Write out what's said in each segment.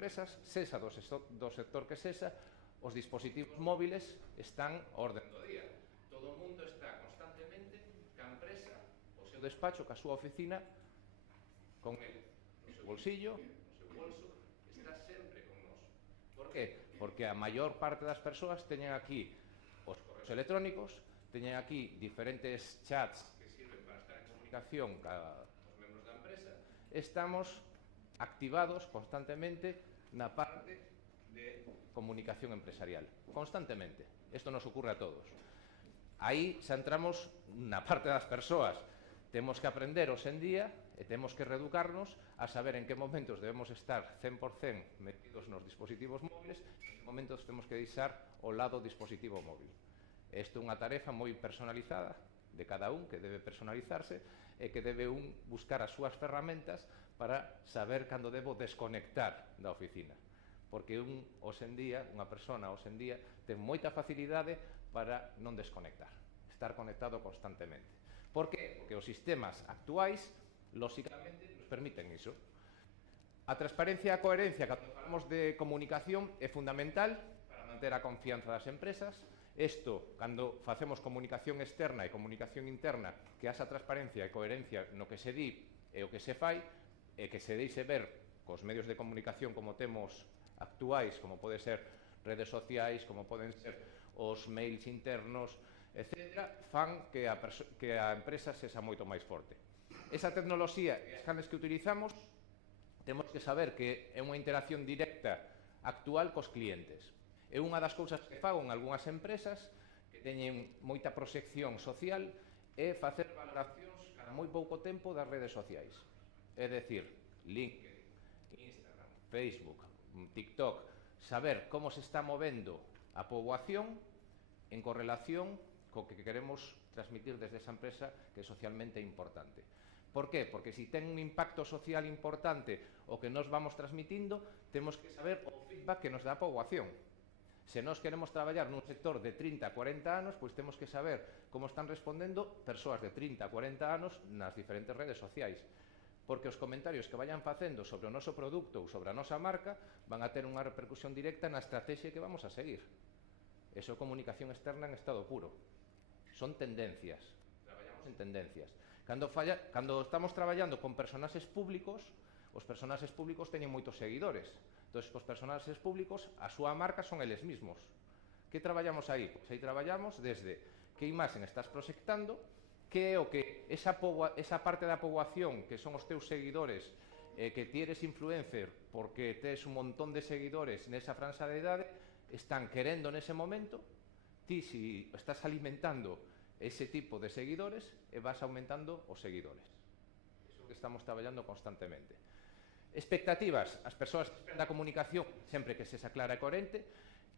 empresas, sexa do sector que sexa, os dispositivos móviles están a orden do día. Todo o mundo está constantemente ca empresa, o seu despacho, ca súa oficina, con ele, no seu bolsillo, no seu bolso, está sempre con nós. Por qué? Porque a maior parte das persoas teñen aquí os correos electrónicos, teñen aquí diferentes chats que sirven para estar en comunicación ca os membros da empresa, estamos activados constantemente na parte de comunicación empresarial, constantemente. Isto nos ocurre a todos. Aí xa entramos na parte das persoas. Temos que aprender hoxe en día e temos que reeducarnos a saber en que momentos debemos estar 100% metidos nos dispositivos móviles e en que momentos temos que deixar ao lado o dispositivo móvil. Isto é unha tarefa moi personalizada de cada un, que debe personalizarse e que debe un buscar as súas ferramentas para saber cando debo desconectar da oficina. Porque hoxe en día, unha persona hoxe en día ten moita facilidade para non desconectar, estar conectado constantemente. Por qué? Porque os sistemas actuais, lóxicamente, nos permiten iso. A transparencia e a coherencia, cando falamos de comunicación, é fundamental para manter a confianza das empresas. Isto, cando facemos comunicación externa e comunicación interna, que haxa transparencia e coherencia no que se di e o que se fai, e que se deixe ver cos medios de comunicación como temos actuais, como pode ser redes sociais, como poden ser os mails internos, etc., fan que a empresa sexa moito máis forte. Esa tecnoloxía e as canles que utilizamos, temos que saber que é unha interacción directa actual cos clientes. É unha das cousas que fago en algunhas empresas que teñen moita proxección social é facer valoracións cada moi pouco tempo das redes sociais. É dicir, LinkedIn, Instagram, Facebook, TikTok, saber como se está movendo a poboación en correlación co que queremos transmitir desde esa empresa que é socialmente importante. Por qué? Porque se ten un impacto social importante o que nos vamos transmitindo, temos que saber o feedback que nos dá a poboación. Se nós queremos traballar nun sector de 30 a 40 anos, pois temos que saber como están respondendo persoas de 30 a 40 anos nas diferentes redes sociais. Porque os comentarios que vayan facendo sobre o noso produto ou sobre a nosa marca van a ter unha repercusión directa na estrategia que vamos a seguir. Eso é comunicación externa en estado puro. Son tendencias. Traballamos en tendencias. Cando estamos traballando con personaxes públicos, os personaxes públicos teñen moitos seguidores. Entón, os personaxes públicos, a súa marca son eles mesmos. Que traballamos aí? Pois aí traballamos desde que imaxen estás proxectando, que é o que esa parte da poboación que son os teus seguidores, que ti eres influencer porque tes un montón de seguidores nesa franxa de idade, están querendo nese momento. Ti, si estás alimentando ese tipo de seguidores, vas aumentando os seguidores. Iso que estamos traballando constantemente. Expectativas. As persoas que esperan da comunicación, sempre que sexa clara e coherente,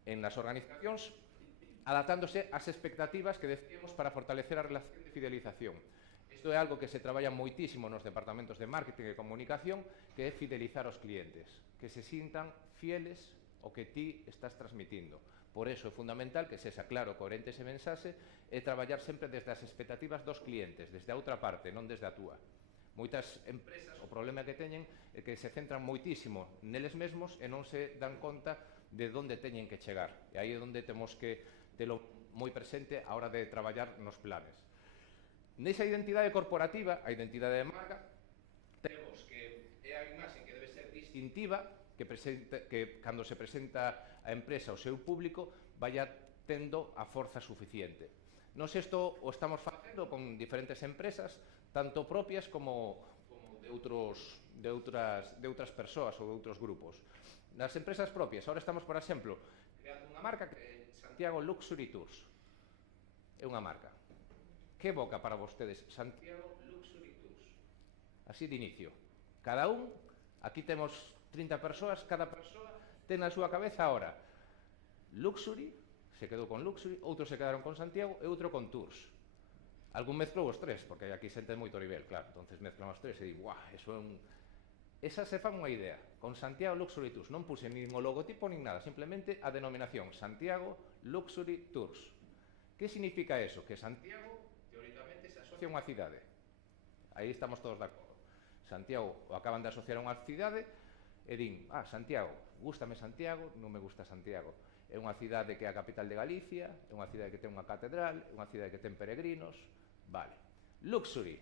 en nas organizacións, adaptándose ás expectativas que decíamos para fortalecer a relación de fidelización. Isto é algo que se traballa moitísimo nos departamentos de marketing e comunicación, que é fidelizar os clientes, que se sintan fieles o que ti estás transmitindo. Por eso é fundamental que sexa claro, coherente ese mensaxe e traballar sempre desde as expectativas dos clientes, desde a outra parte, non desde a túa. Moitas empresas, o problema que teñen é que se centran moitísimo neles mesmos e non se dan conta de onde teñen que chegar. E aí é onde temos que telo moi presente a hora de traballar nos planes. Nesa identidade corporativa, a identidade de marca, temos que é a imaxe que debe ser distintiva, que cando se presenta a empresa ao seu público vaya tendo a forza suficiente. Nos isto o estamos facendo con diferentes empresas, tanto propias como de outras persoas ou de outros grupos. Nas empresas propias, ahora estamos, por exemplo, creando unha marca que é Santiago Luxury Tours. É unha marca. Que evoca para vostedes Santiago Luxury Tours? Así de inicio. Cada un, aquí temos 30 persoas, cada persoa ten na súa cabeza ahora Luxury, se quedou con Luxury, outros se quedaron con Santiago e outro con Tours. Algún mezclou os tres, porque aquí xente moito nivel, claro, entonces mezclan os tres e digo, guau, eso é un... Esa se fan unha idea, con Santiago Luxury Tours, non puse nin o logotipo nin nada, simplemente a denominación, Santiago Luxury Tours. Que significa eso? Que Santiago, teóricamente, se asocia a unha cidade. Aí estamos todos de acordo. Santiago o acaban de asociar a unha cidade e din, Santiago, Gústame Santiago, non me gusta Santiago. É unha cidade que é a capital de Galicia, é unha cidade que ten unha catedral, é unha cidade que ten peregrinos, vale. Luxury.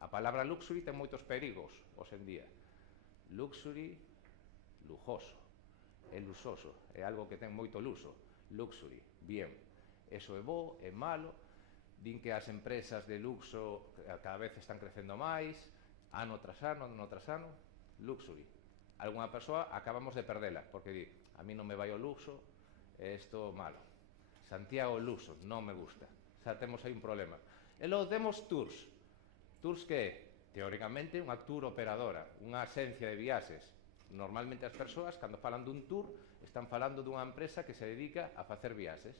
A palabra luxury ten moitos perigos hoxe en día. Luxury, lujoso, é luxoso, é algo que ten moito luxo. Luxury, bien. Eso é bo, é malo. Din que as empresas de luxo cada vez están crecendo máis, ano tras ano, ano tras ano. Luxury. Alguna persoa acabamos de perdela, porque di, a mí non me vai o luxo, é isto malo. Santiago luxo, non me gusta. Xa temos aí un problema. E logo temos tours. Tours que é, teóricamente, unha tour operadora, unha axencia de viaxes. Normalmente as persoas, cando falan dun tour, están falando dunha empresa que se dedica a facer viaxes.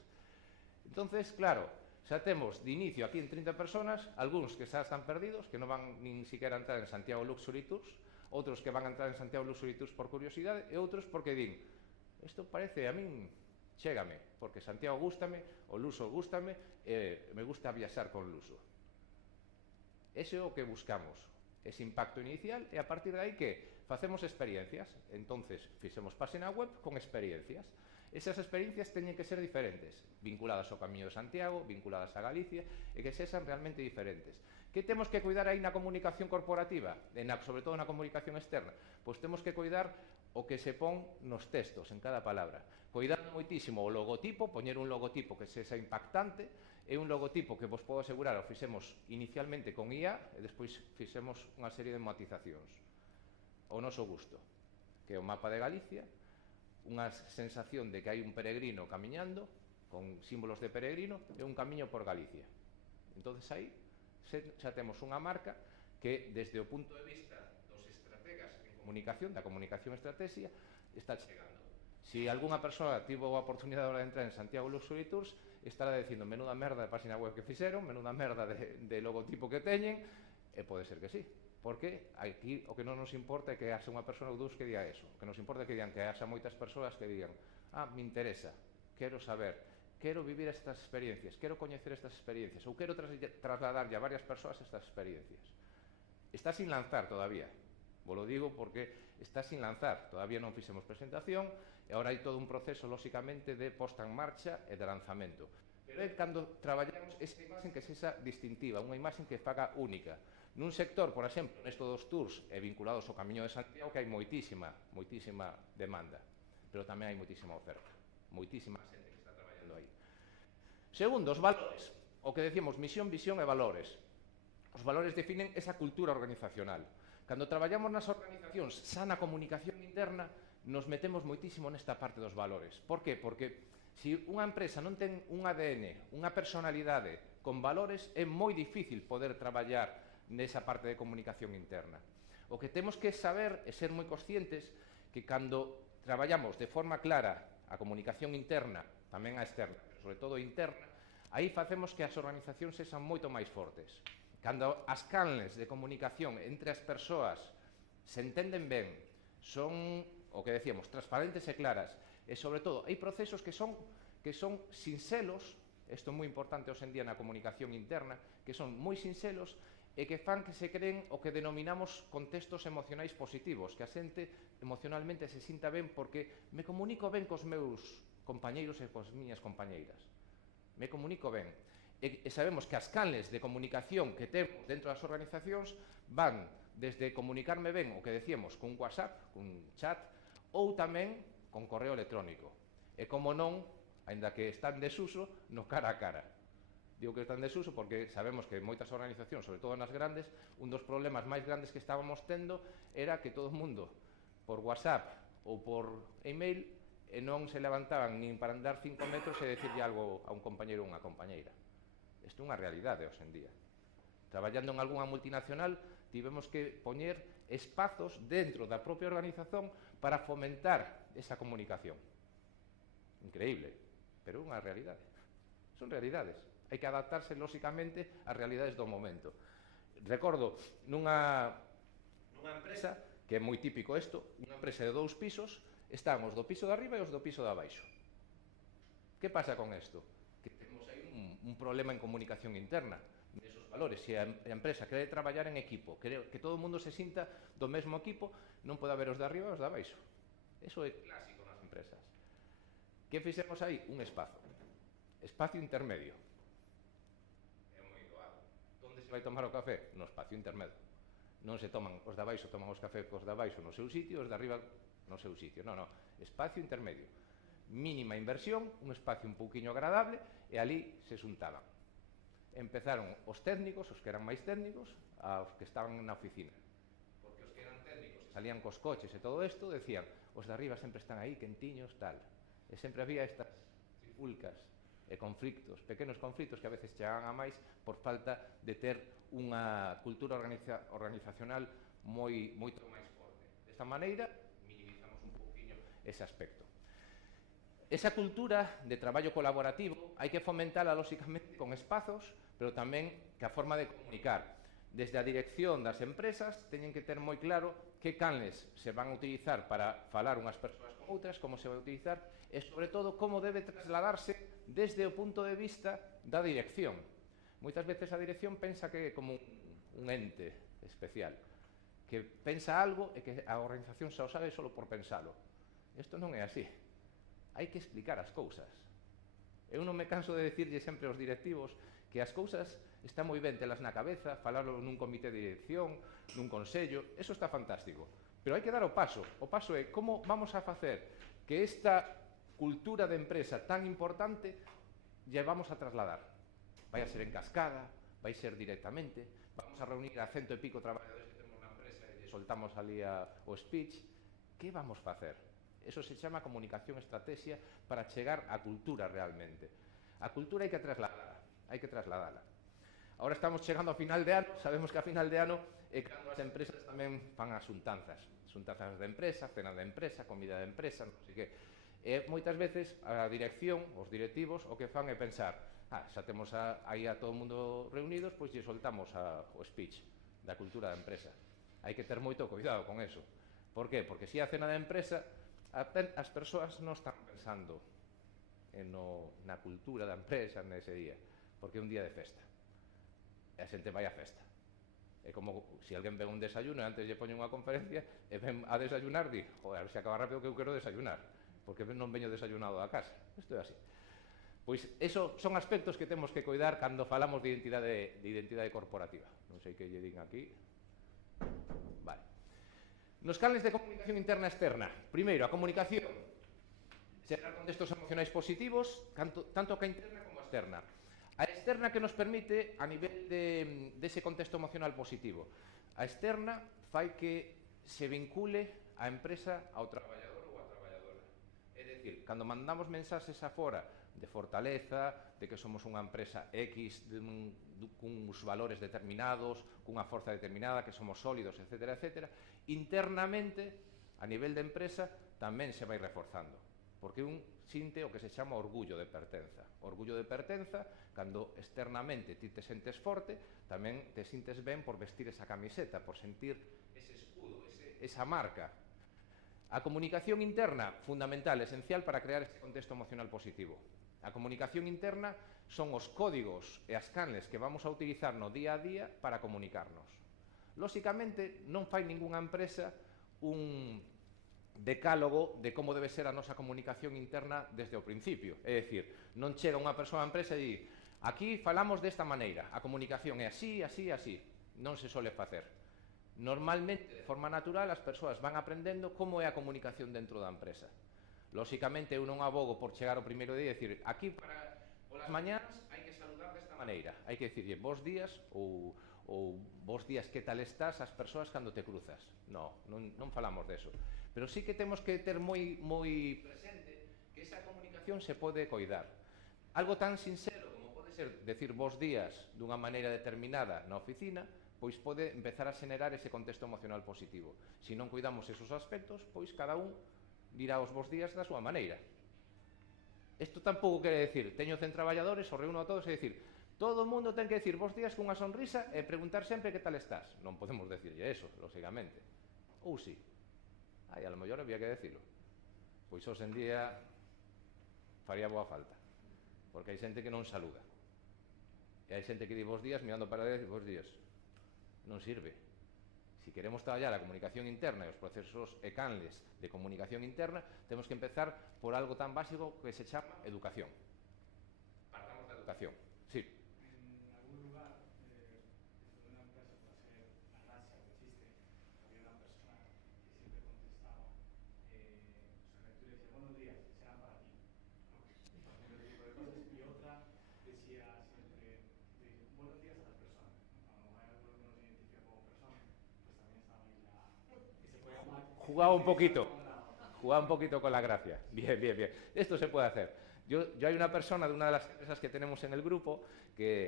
Entonces, claro, xa temos de inicio aquí en 30 personas, algúns que xa están perdidos, que non van nin siquiera a entrar en Santiago Luxury Tours, outros que van a entrar en Santiago Luxury Tours por curiosidade, e outros porque din, isto parece a min, chégame, porque Santiago gústame, o luxo gústame, e me gusta viaxar con luxo. Ese é o que buscamos, ese impacto inicial, e a partir de aí que facemos experiencias. Entonces, fixemos página web con experiencias. Esas experiencias teñen que ser diferentes, vinculadas ao Camiño de Santiago, vinculadas a Galicia, e que sexan realmente diferentes. Que temos que cuidar aí na comunicación corporativa, sobre todo na comunicación externa? Pois temos que cuidar o que se pon nos textos, en cada palabra. Cuidar moitísimo o logotipo, poñer un logotipo que sexa impactante, e un logotipo que vos podo asegurar o fixemos inicialmente con IA, e despois fixemos unha serie de matizacións. O noso gusto, que é o mapa de Galicia, unha sensación de que hai un peregrino camiñando, con símbolos de peregrino, e un camiño por Galicia. Entonces aí xa temos unha marca que, desde o punto de vista dos estrategas en comunicación, da comunicación estrategia, está chegando. Si algunha persoa tivo a oportunidade de entrar en Santiago Luxury Tours, estará dicindo, menuda merda de página web que fixeron, menuda merda de logotipo que teñen, e pode ser que sí. Porque aquí o que non nos importa é que haxa unha persona ou dous que diga eso. O que nos importa é que digan que haxa moitas persoas que digan, me interesa, quero saber, quero vivir estas experiencias, quero coñecer estas experiencias, ou quero trasladarlle a varias persoas estas experiencias. Está sin lanzar todavía. Vos lo digo porque está sin lanzar. Todavía non fixemos presentación e agora hai todo un proceso, lóxicamente, de posta en marcha e de lanzamento. Pero é cando traballamos esa imaxen que sexa distintiva, unha imaxen que faga única. Nun sector, por exemplo, nesto dos tours e vinculados ao Camiño de Santiago, que hai moitísima demanda, pero tamén hai moitísima oferta, moitísima xente que está traballando aí. Segundo, os valores. O que decimos, misión, visión e valores. Os valores definen esa cultura organizacional. Cando traballamos nas organizacións, xa na comunicación interna, nos metemos moitísimo nesta parte dos valores. Por que? Porque se unha empresa non ten un ADN, unha personalidade con valores, é moi difícil poder traballar nesa parte de comunicación interna. O que temos que saber e ser moi conscientes que cando traballamos de forma clara a comunicación interna, tamén a externa, pero sobre todo interna, aí facemos que as organizacións sexan moito máis fortes. Cando as canles de comunicación entre as persoas se entenden ben, son, o que decíamos, transparentes e claras, e sobre todo, hai procesos que son sinxelos, isto é moi importante hoxe en día na comunicación interna, que son moi sinxelos e que fan que se creen o que denominamos contextos emocionais positivos, que a xente emocionalmente se sinta ben porque me comunico ben cos meus compañeiros e cos miñas compañeiras. Me comunico ben. E sabemos que as canles de comunicación que temos dentro das organizacións van desde comunicarme ben, o que decíamos, con WhatsApp, con chat, ou tamén con correo electrónico. E como non, aínda que está en desuso, no cara a cara. Digo que está en desuso porque sabemos que moitas organizacións, sobre todo nas grandes, un dos problemas máis grandes que estábamos tendo era que todo o mundo, por WhatsApp ou por email, non se levantaban nin para andar 5 metros e decirle algo a un compañeiro ou unha compañeira. Isto é unha realidade hoxe en día. Traballando en algunha multinacional, tivemos que poñer espazos dentro da propia organización para fomentar esa comunicación. Increíble, pero é unha realidade. Son realidades. Hai que adaptarse, lóxicamente, ás realidades do momento. Recordo, nunha empresa, que é moi típico isto, unha empresa de 2 pisos, están os do piso de arriba e os do piso de abaixo. Que pasa con isto? Que temos aí un problema en comunicación interna, nesos valores. Se a empresa quere traballar en equipo, que todo o mundo se sinta do mesmo equipo, non pode haber os de arriba e os de abaixo. Eso é clásico nas empresas. Que fixemos aí? Un espacio intermedio. É moi doado. Onde se vai tomar o café? No espacio intermedio. Non se toman os de abaixo, toman os café cos de abaixo no seu sitio, os de arriba no seu sitio. Non, espacio intermedio. Mínima inversión, un espacio un pouquiño agradable, e ali se xuntaban. Empezaron os técnicos, os que eran máis técnicos, aos que estaban na oficina. Porque os que eran técnicos salían cos coches e todo isto, decían, os de arriba sempre están aí, quentiños, tal. E sempre había estas trifulcas e conflictos, pequenos conflictos que a veces chegaban a máis por falta de ter unha cultura organizacional moito máis forte. Desta maneira, minimizamos un pouquiño ese aspecto. Esa cultura de traballo colaborativo hai que fomentala, lóxicamente, con espazos, pero tamén que a forma de comunicar. Desde a dirección das empresas teñen que ter moi claro que canles se van a utilizar para falar unhas persoas con outras, como se vai a utilizar, e, sobre todo, como debe trasladarse desde o punto de vista da dirección. Moitas veces a dirección pensa que é como un ente especial, que pensa algo e que a organización xa o sabe só por pensalo. Isto non é así. Hai que explicar as cousas. Eu non me canso de decirlle sempre aos directivos que as cousas están moi ben telas na cabeza, falarlo nun comité de dirección, nun consello, eso está fantástico. Pero hai que dar o paso. O paso é como vamos a facer que esta cultura de empresa tan importante lle vamos a trasladar. Vai a ser en cascada, vai ser directamente, vamos a reunir a 100 e pico traballadores que temos na empresa e lle soltamos ali o speech. Que vamos facer? Eso se chama comunicación estrategia para chegar á cultura realmente. A cultura hai que trasladala. Ahora estamos chegando ao final de ano, sabemos que a final de ano é cando as empresas tamén fan as xuntanzas de empresa, cena de empresa, comida de empresa, non sei que. E moitas veces a dirección, os directivos, o que fan é pensar, xa temos aí a todo o mundo reunidos, pois lle soltamos o speech da cultura da empresa. Hai que ter moito cuidado con eso. Por qué? Porque se a cena da empresa, as persoas non están pensando na cultura da empresa nese día, porque é un día de festa. E a xente vai a festa. É como se alguén ven un desayuno e antes lle poñen unha conferencia e ven a desayunar, di, joder, se acaba rápido que eu quero desayunar, porque non veño desayunado a casa. Isto é así. Pois eso son aspectos que temos que coidar cando falamos de identidade corporativa. Non sei que lle din aquí. Vale. Nos canles de comunicación interna e externa. Primeiro, a comunicación. Xerar contextos emocionais positivos, tanto a interna como a externa. A externa que nos permite a nivel dese contexto emocional positivo. A externa fai que se vincule a empresa ao traballador ou a traballadora. É dicir, cando mandamos mensaxes afora de fortaleza, de que somos unha empresa X, cuns valores determinados, cunha forza determinada, que somos sólidos, etc., etc., internamente, a nivel de empresa, tamén se vai reforzando. Porque un sinte o que se chama orgullo de pertenza. Orgullo de pertenza, cando externamente ti te sentes forte, tamén te sintes ben por vestir esa camiseta, por sentir ese escudo, esa marca. A comunicación interna, fundamental, esencial para crear este contexto emocional positivo. A comunicación interna son os códigos e as canles que vamos a utilizar no día a día para comunicarnos. Lóxicamente, non fai ningunha empresa un decálogo de como debe ser a nosa comunicación interna desde o principio. É dicir, non chega unha persoa á empresa e di, aquí falamos desta maneira, a comunicación é así, así, así. Non se sole facer. Normalmente, de forma natural, as persoas van aprendendo como é a comunicación dentro da empresa. Lóxicamente, eu non abogo por chegar o primeiro día e dicir, aquí polas mañás hai que saludar desta maneira. Hai que dicirlle bons días ou bons días, que tal estás, as persoas cando te cruzas. Non falamos deso. Pero sí que temos que ter moi presente que esa comunicación se pode coidar. Algo tan sincero como pode ser decir bons días dunha maneira determinada na oficina, pois pode empezar a xenerar ese contexto emocional positivo. Se non cuidamos esos aspectos, pois cada un dirá os bons días da súa maneira. Isto tampouco quere decir, teño 100 traballadores, o reúno a todos e decir, todo o mundo ten que decir bons días cunha sonrisa e preguntar sempre que tal estás. Non podemos decirlle eso, lógicamente. Ou sí. A lo mellor había que decirlo. Pois hoxe en día faría boa falta. Porque hai xente que non saluda. E hai xente que di bons días mirando para dentro, bons días. Non sirve. Si queremos traballar a comunicación interna e os procesos e canles de comunicación interna, temos que empezar por algo tan básico que se chama educación. Partamos da educación. Sí. En algún lugar, dentro de una empresa, por hacer la gracia o el chiste, había una persona que siempre contestaba sus lecturas y decía buenos días, serán para ti, ¿no? Ese tipo de cosas. Y otra decía siempre buenos días a las personas, ¿no? Cuando hay alguno que no se identifica como persona, pues también estaba ahí que se puede llamar. Jugaba un poquito. Jugaba un poquito con la gracia. Bien, bien, bien. Esto se puede hacer. Yo hay una persona de una de las empresas que tenemos en el grupo,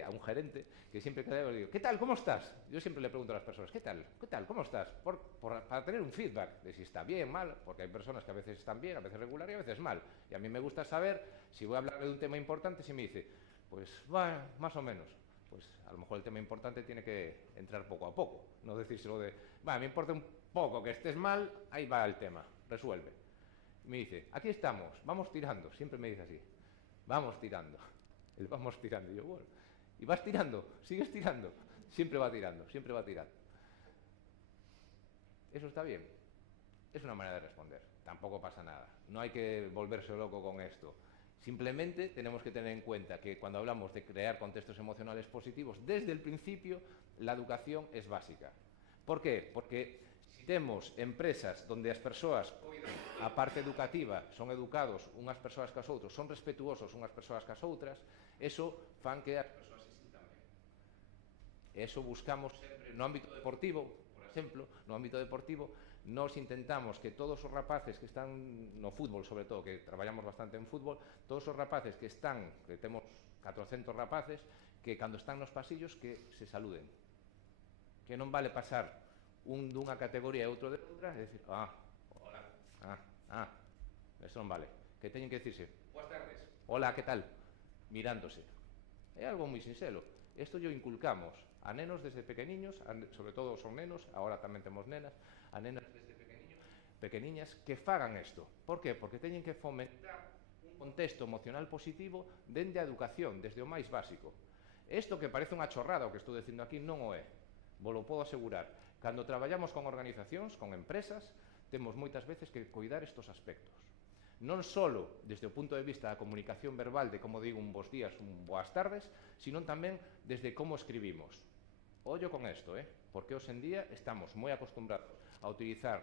a un gerente, que siempre que le digo, ¿qué tal? ¿Cómo estás? Yo siempre le pregunto a las personas, ¿qué tal? ¿Qué tal? ¿Cómo estás? Para tener un feedback de si está bien, mal, porque hay personas que a veces están bien, a veces regular y a veces mal. Y a mí me gusta saber, si voy a hablar de un tema importante, si me dice, pues, bueno, más o menos. Pues a lo mejor el tema importante tiene que entrar poco a poco, no decírselo de, me importa un poco que estés mal, ahí va el tema, resuelve. Y me dice, aquí estamos, vamos tirando, siempre me dice así, vamos tirando, él vamos tirando, y yo, bueno, y vas tirando, sigues tirando, siempre va tirando, siempre va tirando. Eso está bien, es una manera de responder, tampoco pasa nada, no hay que volverse loco con esto. Simplemente tenemos que tener en cuenta que cuando hablamos de crear contextos emocionales positivos, desde el principio la educación es básica. ¿Por qué? Porque si temos empresas donde as persoas, a parte educativa, son educados unhas persoas cas outros, son respetuosos unhas persoas cas outras, eso fan que as persoas se sintan ben. E eso buscamos sempre no ámbito deportivo, por exemplo, no ámbito deportivo, nos intentamos que todos os rapaces que están no fútbol, sobre todo, que traballamos bastante en fútbol, todos os rapaces que están, que temos 400 rapaces, que cando están nos pasillos que se saluden. Que non vale pasar un dunha categoría e outro de outra e decir, hola, eso non vale. Que teñen que decirse, boas tardes, hola, que tal? Mirándose. É algo moi sinxelo. Isto yo inculcamos a nenos desde pequeniños, sobre todo son nenos, agora tamén temos nenas, a nenas desde pequeniñas que fagan isto. Por que? Porque teñen que fomentar un contexto emocional positivo dende a educación, desde o máis básico. Isto que parece unha chorrada o que estou dicindo aquí non o é, vos lo podo asegurar. Cando traballamos con organizacións, con empresas, temos moitas veces que cuidar estos aspectos. Non só desde o punto de vista da comunicación verbal, de como digo un bons días, un boas tardes, sino tamén desde como escribimos. Ollo con isto, porque hoxe en día estamos moi acostumbrados a utilizar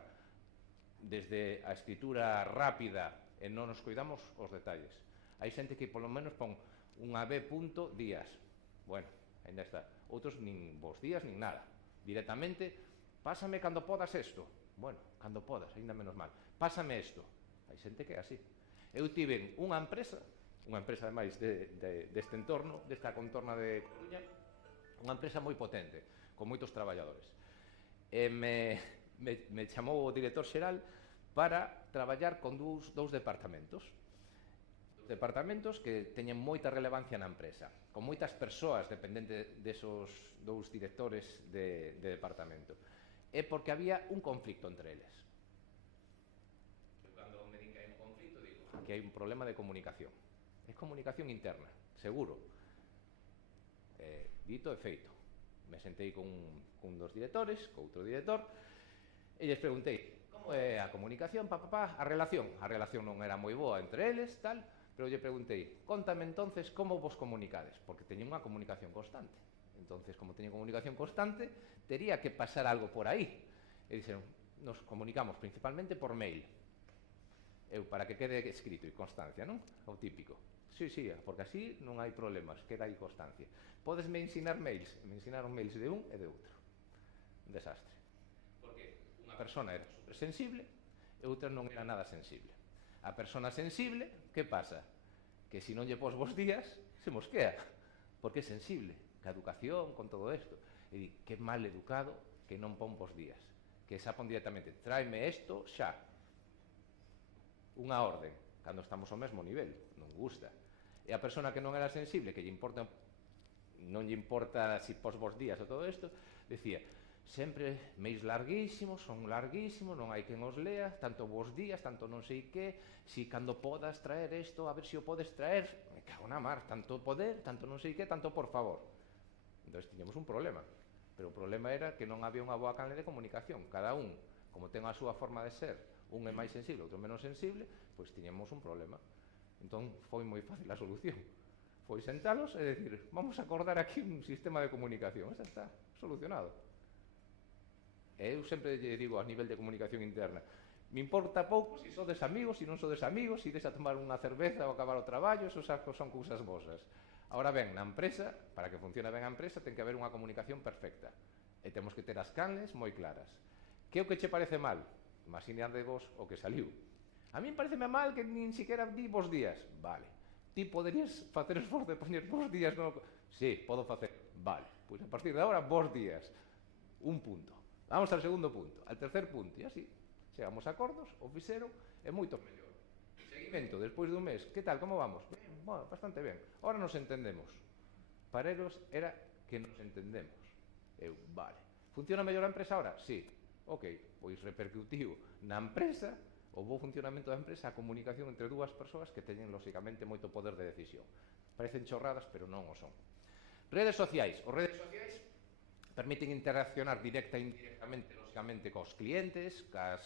desde a escritura rápida e non nos cuidamos os detalles. Hai xente que polo menos pon unha B punto días. Bueno, ainda está. Outros nin bons días nin nada. Directamente, pásame cando podas isto. Bueno, cando podas, ainda menos mal. Pásame isto. Hai xente que é así. Eu tive unha empresa ademais deste entorno, desta contorna de Coruña, unha empresa moi potente, con moitos traballadores. E me chamou o director xeral para traballar con dous departamentos. Departamentos que teñen moita relevancia na empresa, con moitas persoas dependente desos dous directores de departamento. É porque había un conflicto entre eles. Cando me din que hai un conflicto, digo, aquí hai un problema de comunicación. É comunicación interna, seguro. Dito e feito. Me sentei con dos directores, con outro director, e lles preguntei, como é a comunicación, a relación? A relación non era moi boa entre eles, tal, pero lle preguntei, contame entonces como vos comunicades, porque teñen unha comunicación constante. Entonces, como teñen comunicación constante, tería que pasar algo por aí. E dixeron, nos comunicamos principalmente por mail. Eu, para que quede escrito e constancia, non? O típico. Sí, porque así non hai problemas, queda aí constancia. Podesme ensinar mails? Me ensinaron mails de un e de outro. Un desastre. Porque unha persona era supersensible e outra non era nada sensible. A persona sensible, que pasa? Que se non lle pos bons días, se mosquea, porque é sensible, ca educación, con todo isto. E di, que mal educado que non pon bons días, que xa pon directamente, tráeme isto xa. Unha orde, cando estamos ao mesmo nivel, non gusta. E a persona que non era sensible, que non lle importa se pos bons días ou todo isto, decía, sempre mails larguísimos, son larguísimos, non hai quen os lea, tanto bons días, tanto non sei que, si cando podas traer isto, a ver se o podes traer, me cago na mar, tanto poder, tanto non sei que, tanto por favor. Entón, tiñemos un problema, pero o problema era que non había unha boa canle de comunicación. Cada un, como ten a súa forma de ser, un é máis sensible, outro menos sensible, pois tiñamos un problema. Entón foi moi fácil a solución. Foi sentalos e decir, vamos a acordar aquí un sistema de comunicación. Esa está solucionado. E eu sempre lle digo a nivel de comunicación interna, me importa pouco se sodes amigos, se non sodes amigos, se ides a tomar unha cerveza ou acabar o traballo, esos son cousas vosas. Ahora ben, na empresa, para que funcione ben a empresa, ten que haber unha comunicación perfecta. E temos que ter as canles moi claras. Que é o que che parece mal? Imaginade vos o que saliu. A min pareceme mal que nin siquiera di bos días. Vale. Ti poderías facer esforzo de poñer bos días no... Sí, podo facer. Vale. Pois a partir de agora, bos días. Un punto. Vamos ao segundo punto, al tercer punto. E así, chegamos a acordos, o fixeron, é moito mellor. Seguimento, despois dun mes, que tal, como vamos? Ben, bueno, bastante ben. Ahora nos entendemos. Para eles era que nos entendemos. Eu, vale. Funciona mellor a empresa ahora? Sí. Ok, pois repercutiu na empresa, o bo funcionamento da empresa, a comunicación entre dúas persoas que teñen, lóxicamente, moito poder de decisión. Parecen chorradas, pero non o son. Redes sociais. Os redes sociais permiten interaccionar directa e indirectamente, lóxicamente, cos clientes, cas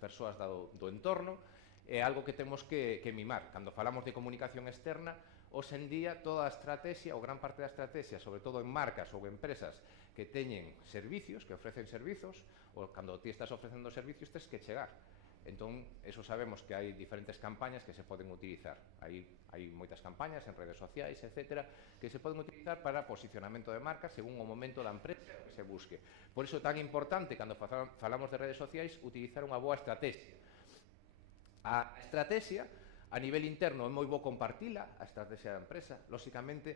persoas do entorno, é algo que temos que mimar. Cando falamos de comunicación externa, hoxe en día toda a estrategia, ou gran parte da estrategia, sobre todo en marcas ou empresas que teñen servicios, que ofrecen servizos, ou cando ti estás ofrecendo servicios, tens que chegar. Entón, eso sabemos que hai diferentes campañas que se poden utilizar. Hai moitas campañas en redes sociais, etc., que se poden utilizar para posicionamento de marca según o momento da empresa que se busque. Por iso é tan importante, cando falamos de redes sociais, utilizar unha boa estrategia. A estrategia, a nivel interno, é moi bo compartila, a estrategia da empresa. Lóxicamente,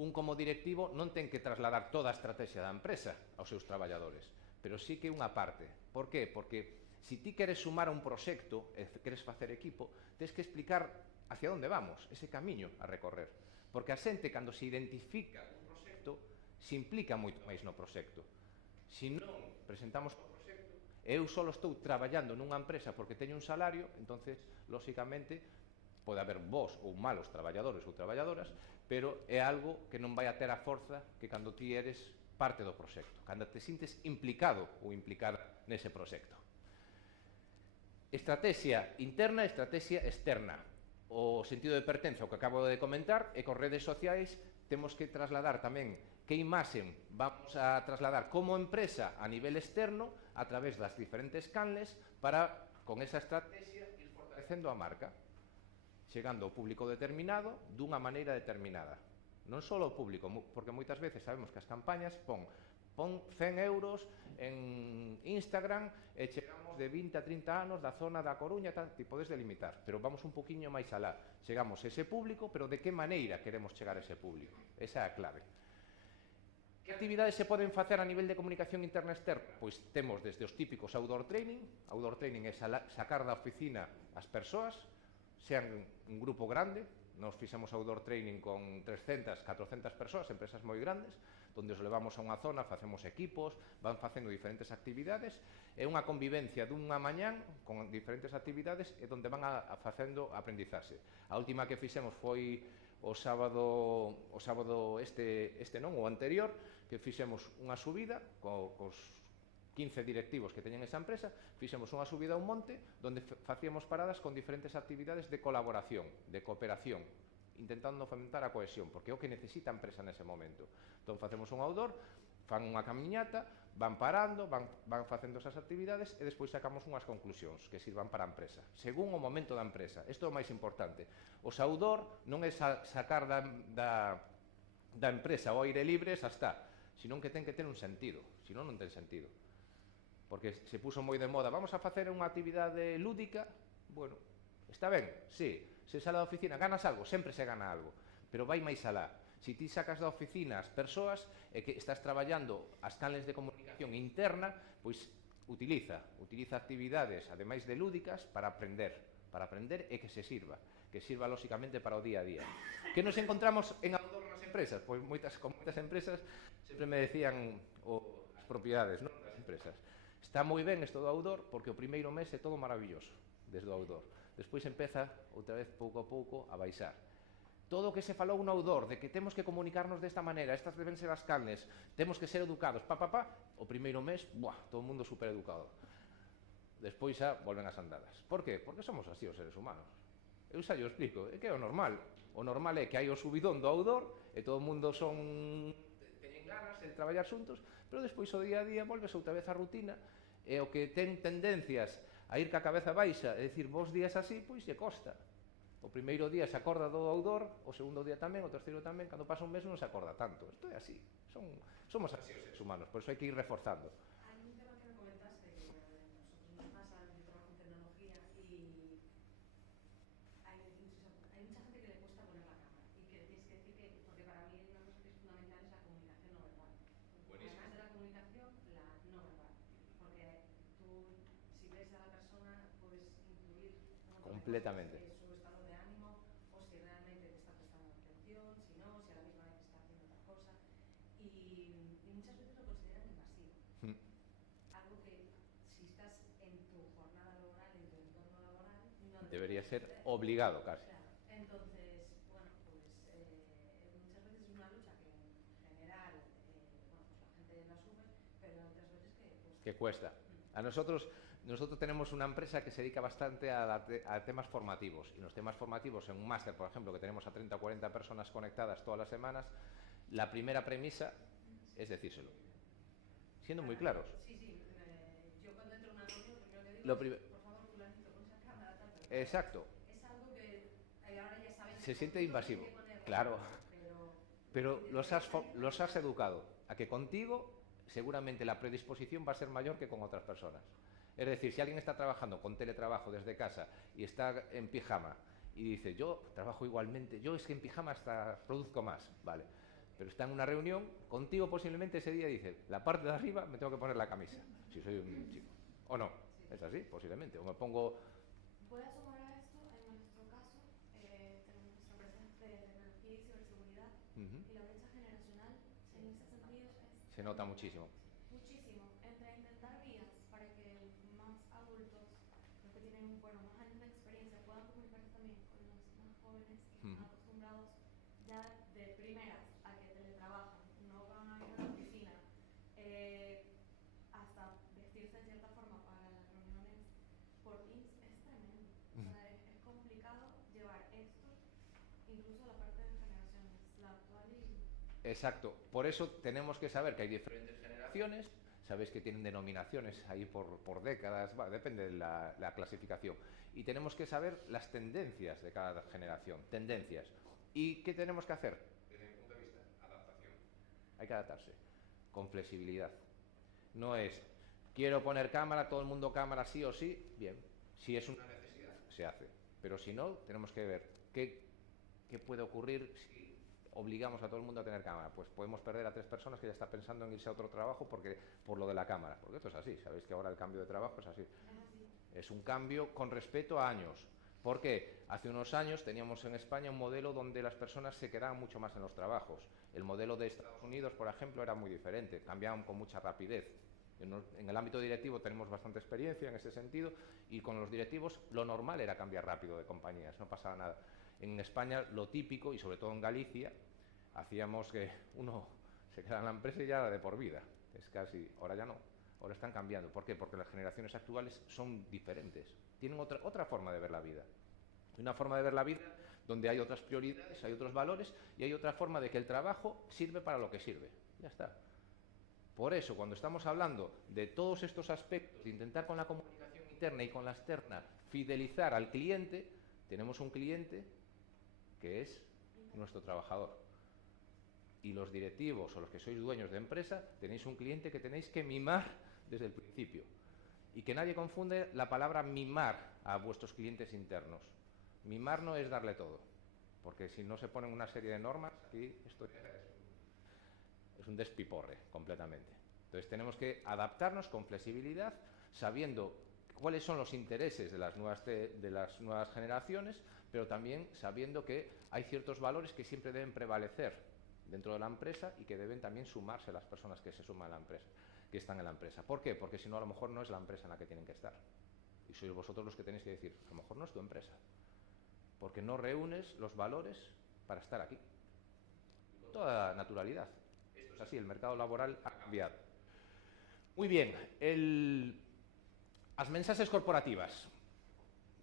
un como directivo non ten que trasladar toda a estrategia da empresa aos seus traballadores, pero sí que unha parte. Por qué? Porque se ti queres sumar a un proxecto e queres facer equipo, tens que explicar hacia onde vamos, ese camiño a recorrer. Porque a xente, cando se identifica un proxecto, se implica moito máis no proxecto. Se non presentamos o proxecto, e eu só estou traballando nunha empresa porque teño un salario, entonces, lóxicamente, pode haber bons ou malos traballadores ou traballadoras, pero é algo que non vai a ter a forza que cando ti eres parte do proxecto, cando te sintes implicado ou implicada nese proxecto. Estrategia interna e estrategia externa. O sentido de pertenza, o que acabo de comentar, e con redes sociais temos que trasladar tamén que imaxen vamos a trasladar como empresa a nivel externo a través das diferentes canles para, con esa estrategia, ir fortalecendo a marca, chegando ao público determinado dunha maneira determinada. Non só ao público, porque moitas veces sabemos que as campañas pon 100 euros en Instagram e chegamos de 20 a 30 anos da zona da Coruña, ti podes delimitar, pero vamos un poquinho máis alá. Chegamos a ese público, pero de que maneira queremos chegar a ese público? Esa é a clave. Que actividades se poden facer a nivel de comunicación interna e externa? Pois temos desde os típicos outdoor training. Outdoor training é sacar da oficina as persoas, sean un grupo grande. Nos fixemos outdoor training con 300, 400 persoas, empresas moi grandes, onde os levamos a unha zona, facemos equipos, van facendo diferentes actividades, é unha convivencia dunha mañán con diferentes actividades e onde van facendo aprendizaxe. A última que fixemos foi o sábado este non, o anterior, que fixemos unha subida cos 15 directivos que teñen esa empresa, fixemos unha subida a un monte onde facíamos paradas con diferentes actividades de colaboración, de cooperación, intentando fomentar a cohesión, porque é o que necesita a empresa nese momento. Entón facemos un outdoor, fan unha camiñata, van parando, van facendo esas actividades e despois sacamos unhas conclusións que sirvan para a empresa, según o momento da empresa. Isto é o máis importante. Os outdoor non é sacar da empresa ao aire libre, xa está, senón que ten que ter un sentido, senón non ten sentido. Porque se puso moi de moda, vamos a facer unha actividade lúdica, bueno, está ben, sí, se sale da oficina, ganas algo, sempre se gana algo, pero vai máis alá. Se ti sacas da oficina as persoas e que estás traballando as canles de comunicación interna, pois utiliza actividades, ademais de lúdicas, para aprender e que se sirva lóxicamente para o día a día. Que nos encontramos en outdoor nas empresas? Pois con moitas empresas sempre me decían as propiedades, non, das empresas. Está moi ben isto do outdoor porque o primeiro mes é todo maravilloso desde o outdoor. Despois empeza outra vez pouco a pouco a baixar. todo o que se falou no outdoor, de que temos que comunicarnos desta maneira, estas deben ser as canles, temos que ser educados, o primeiro mes, todo o mundo super educado. Despois xa volven as andadas. Por qué? Porque somos así os seres humanos. Eu xa yo explico, é que é o normal. O normal é que hai o subidón do outdoor e todo o mundo teñen ganas de traballar xuntos, pero despois o día a día volves outra vez á rutina e o que ten tendencias a ir ca cabeza baixa, é dicir, vos días así, pois lle costa. O primeiro día se acorda do outdoor, o segundo día tamén, o terceiro tamén, cando pasa un mes non se acorda tanto. Isto é así. Somos así os seres humanos, por iso hai que ir reforzando. Hay un tema que me comentaste que a nosotros nos pasa, yo trabajo en tecnología y hay mucha gente que le cuesta poner la cámara y que tienes que decir que, porque para mí una cosa que es fundamental es la comunicación no verbal. Buenísimo. Además de la comunicación, la no verbal. Porque tú, si ves a la persona, puedes influir Completamente. su estado de ánimo o si realmente te está prestando atención, si no, si a la misma vez está haciendo otra cosa. Y muchas veces lo consideran invasivo. Algo que si estás en tu jornada laboral, en tu entorno laboral, no debería ser obligado casi. Claro. Entonces, bueno, pues muchas veces es una lucha que en general, bueno, pues la gente la asume, pero otras veces que cuesta. A nosotros tenemos una empresa que se dedica bastante a temas formativos. Y los temas formativos, en un máster, por ejemplo, que tenemos a 30 o 40 personas conectadas todas las semanas, la primera premisa es decírselo. Siendo muy claros. Sí. Yo cuando entro en una reunión, lo primero que digo es, por favor, fulanito, pon esa cámara, tal. Exacto. Es algo que ahora ya saben. Se siente invasivo. Claro. Pero los has educado a que contigo seguramente la predisposición va a ser mayor que con otras personas. Es decir, si alguien está trabajando con teletrabajo desde casa y está en pijama y dice, yo trabajo igualmente, yo es que en pijama hasta produzco más, vale, pero está en una reunión, contigo posiblemente ese día dice, la parte de arriba me tengo que poner la camisa, si soy un chico. ¿O no? Es así, posiblemente. O me pongo... Voy a sumar a esto, en nuestro caso, tenemos empresas de tecnología y ciberseguridad, y la brecha generacional en este sentido se nota muchísimo. Muchísimo. Entre intentar vías para que más adultos, los que tienen más años de experiencia, puedan comunicarse también con los más jóvenes que están acostumbrados ya de primeras a que teletrabajan, no van a ir a la oficina, hasta vestirse de cierta forma para las reuniones por Teams, es tremendo. O sea, es complicado llevar esto incluso a la parte de generaciones, la actual y... Exacto. Por eso tenemos que saber que hay diferentes generaciones. Sabéis que tienen denominaciones ahí por décadas, depende de la clasificación. Y tenemos que saber las tendencias de cada generación, tendencias. ¿Y qué tenemos que hacer? Desde mi punto de vista, adaptación. Hay que adaptarse, con flexibilidad. No es, quiero poner cámara, todo el mundo cámara sí o sí, bien. Si es una necesidad, se hace. Pero si no, tenemos que ver qué puede ocurrir si obligamos a todo el mundo a tener cámara. Pues podemos perder a 3 personas que ya están pensando en irse a otro trabajo por lo de la cámara. Porque esto es así, sabéis que ahora el cambio de trabajo es así. Es un cambio con respeto a años. ¿Por qué? Hace unos años teníamos en España un modelo donde las personas se quedaban mucho más en los trabajos. El modelo de Estados Unidos, por ejemplo, era muy diferente, cambiaban con mucha rapidez. En el ámbito directivo tenemos bastante experiencia en ese sentido y con los directivos lo normal era cambiar rápido de compañías, no pasaba nada. En España lo típico, y sobre todo en Galicia, hacíamos que uno se quedaba en la empresa y ya era de por vida. Es casi, ahora ya no, ahora están cambiando. ¿Por qué? Porque las generaciones actuales son diferentes, tienen otra forma de ver la vida. Una forma de ver la vida donde hay otras prioridades, hay otros valores y hay otra forma de que el trabajo sirve para lo que sirve. Ya está. Por eso, cuando estamos hablando de todos estos aspectos, de intentar con la comunicación interna y con la externa fidelizar al cliente, tenemos un cliente que es nuestro trabajador. Y los directivos o los que sois dueños de empresa, tenéis un cliente que tenéis que mimar desde el principio. Y que nadie confunde la palabra mimar a vuestros clientes internos. Mimar no es darle todo, porque si no se ponen una serie de normas, aquí esto es un despiporre completamente. Entonces tenemos que adaptarnos con flexibilidad, sabiendo cuáles son los intereses de las nuevas generaciones, pero también sabiendo que hay ciertos valores que siempre deben prevalecer dentro de la empresa y que deben también sumarse a las personas que se suman a la empresa, que están en la empresa. ¿Por qué? Porque si no, a lo mejor no es la empresa en la que tienen que estar. Y sois vosotros los que tenéis que decir, a lo mejor no es tu empresa, porque no reúnes los valores para estar aquí. Con toda naturalidad. Esto es así, el mercado laboral ha cambiado. Muy bien, as mensaxes corporativas.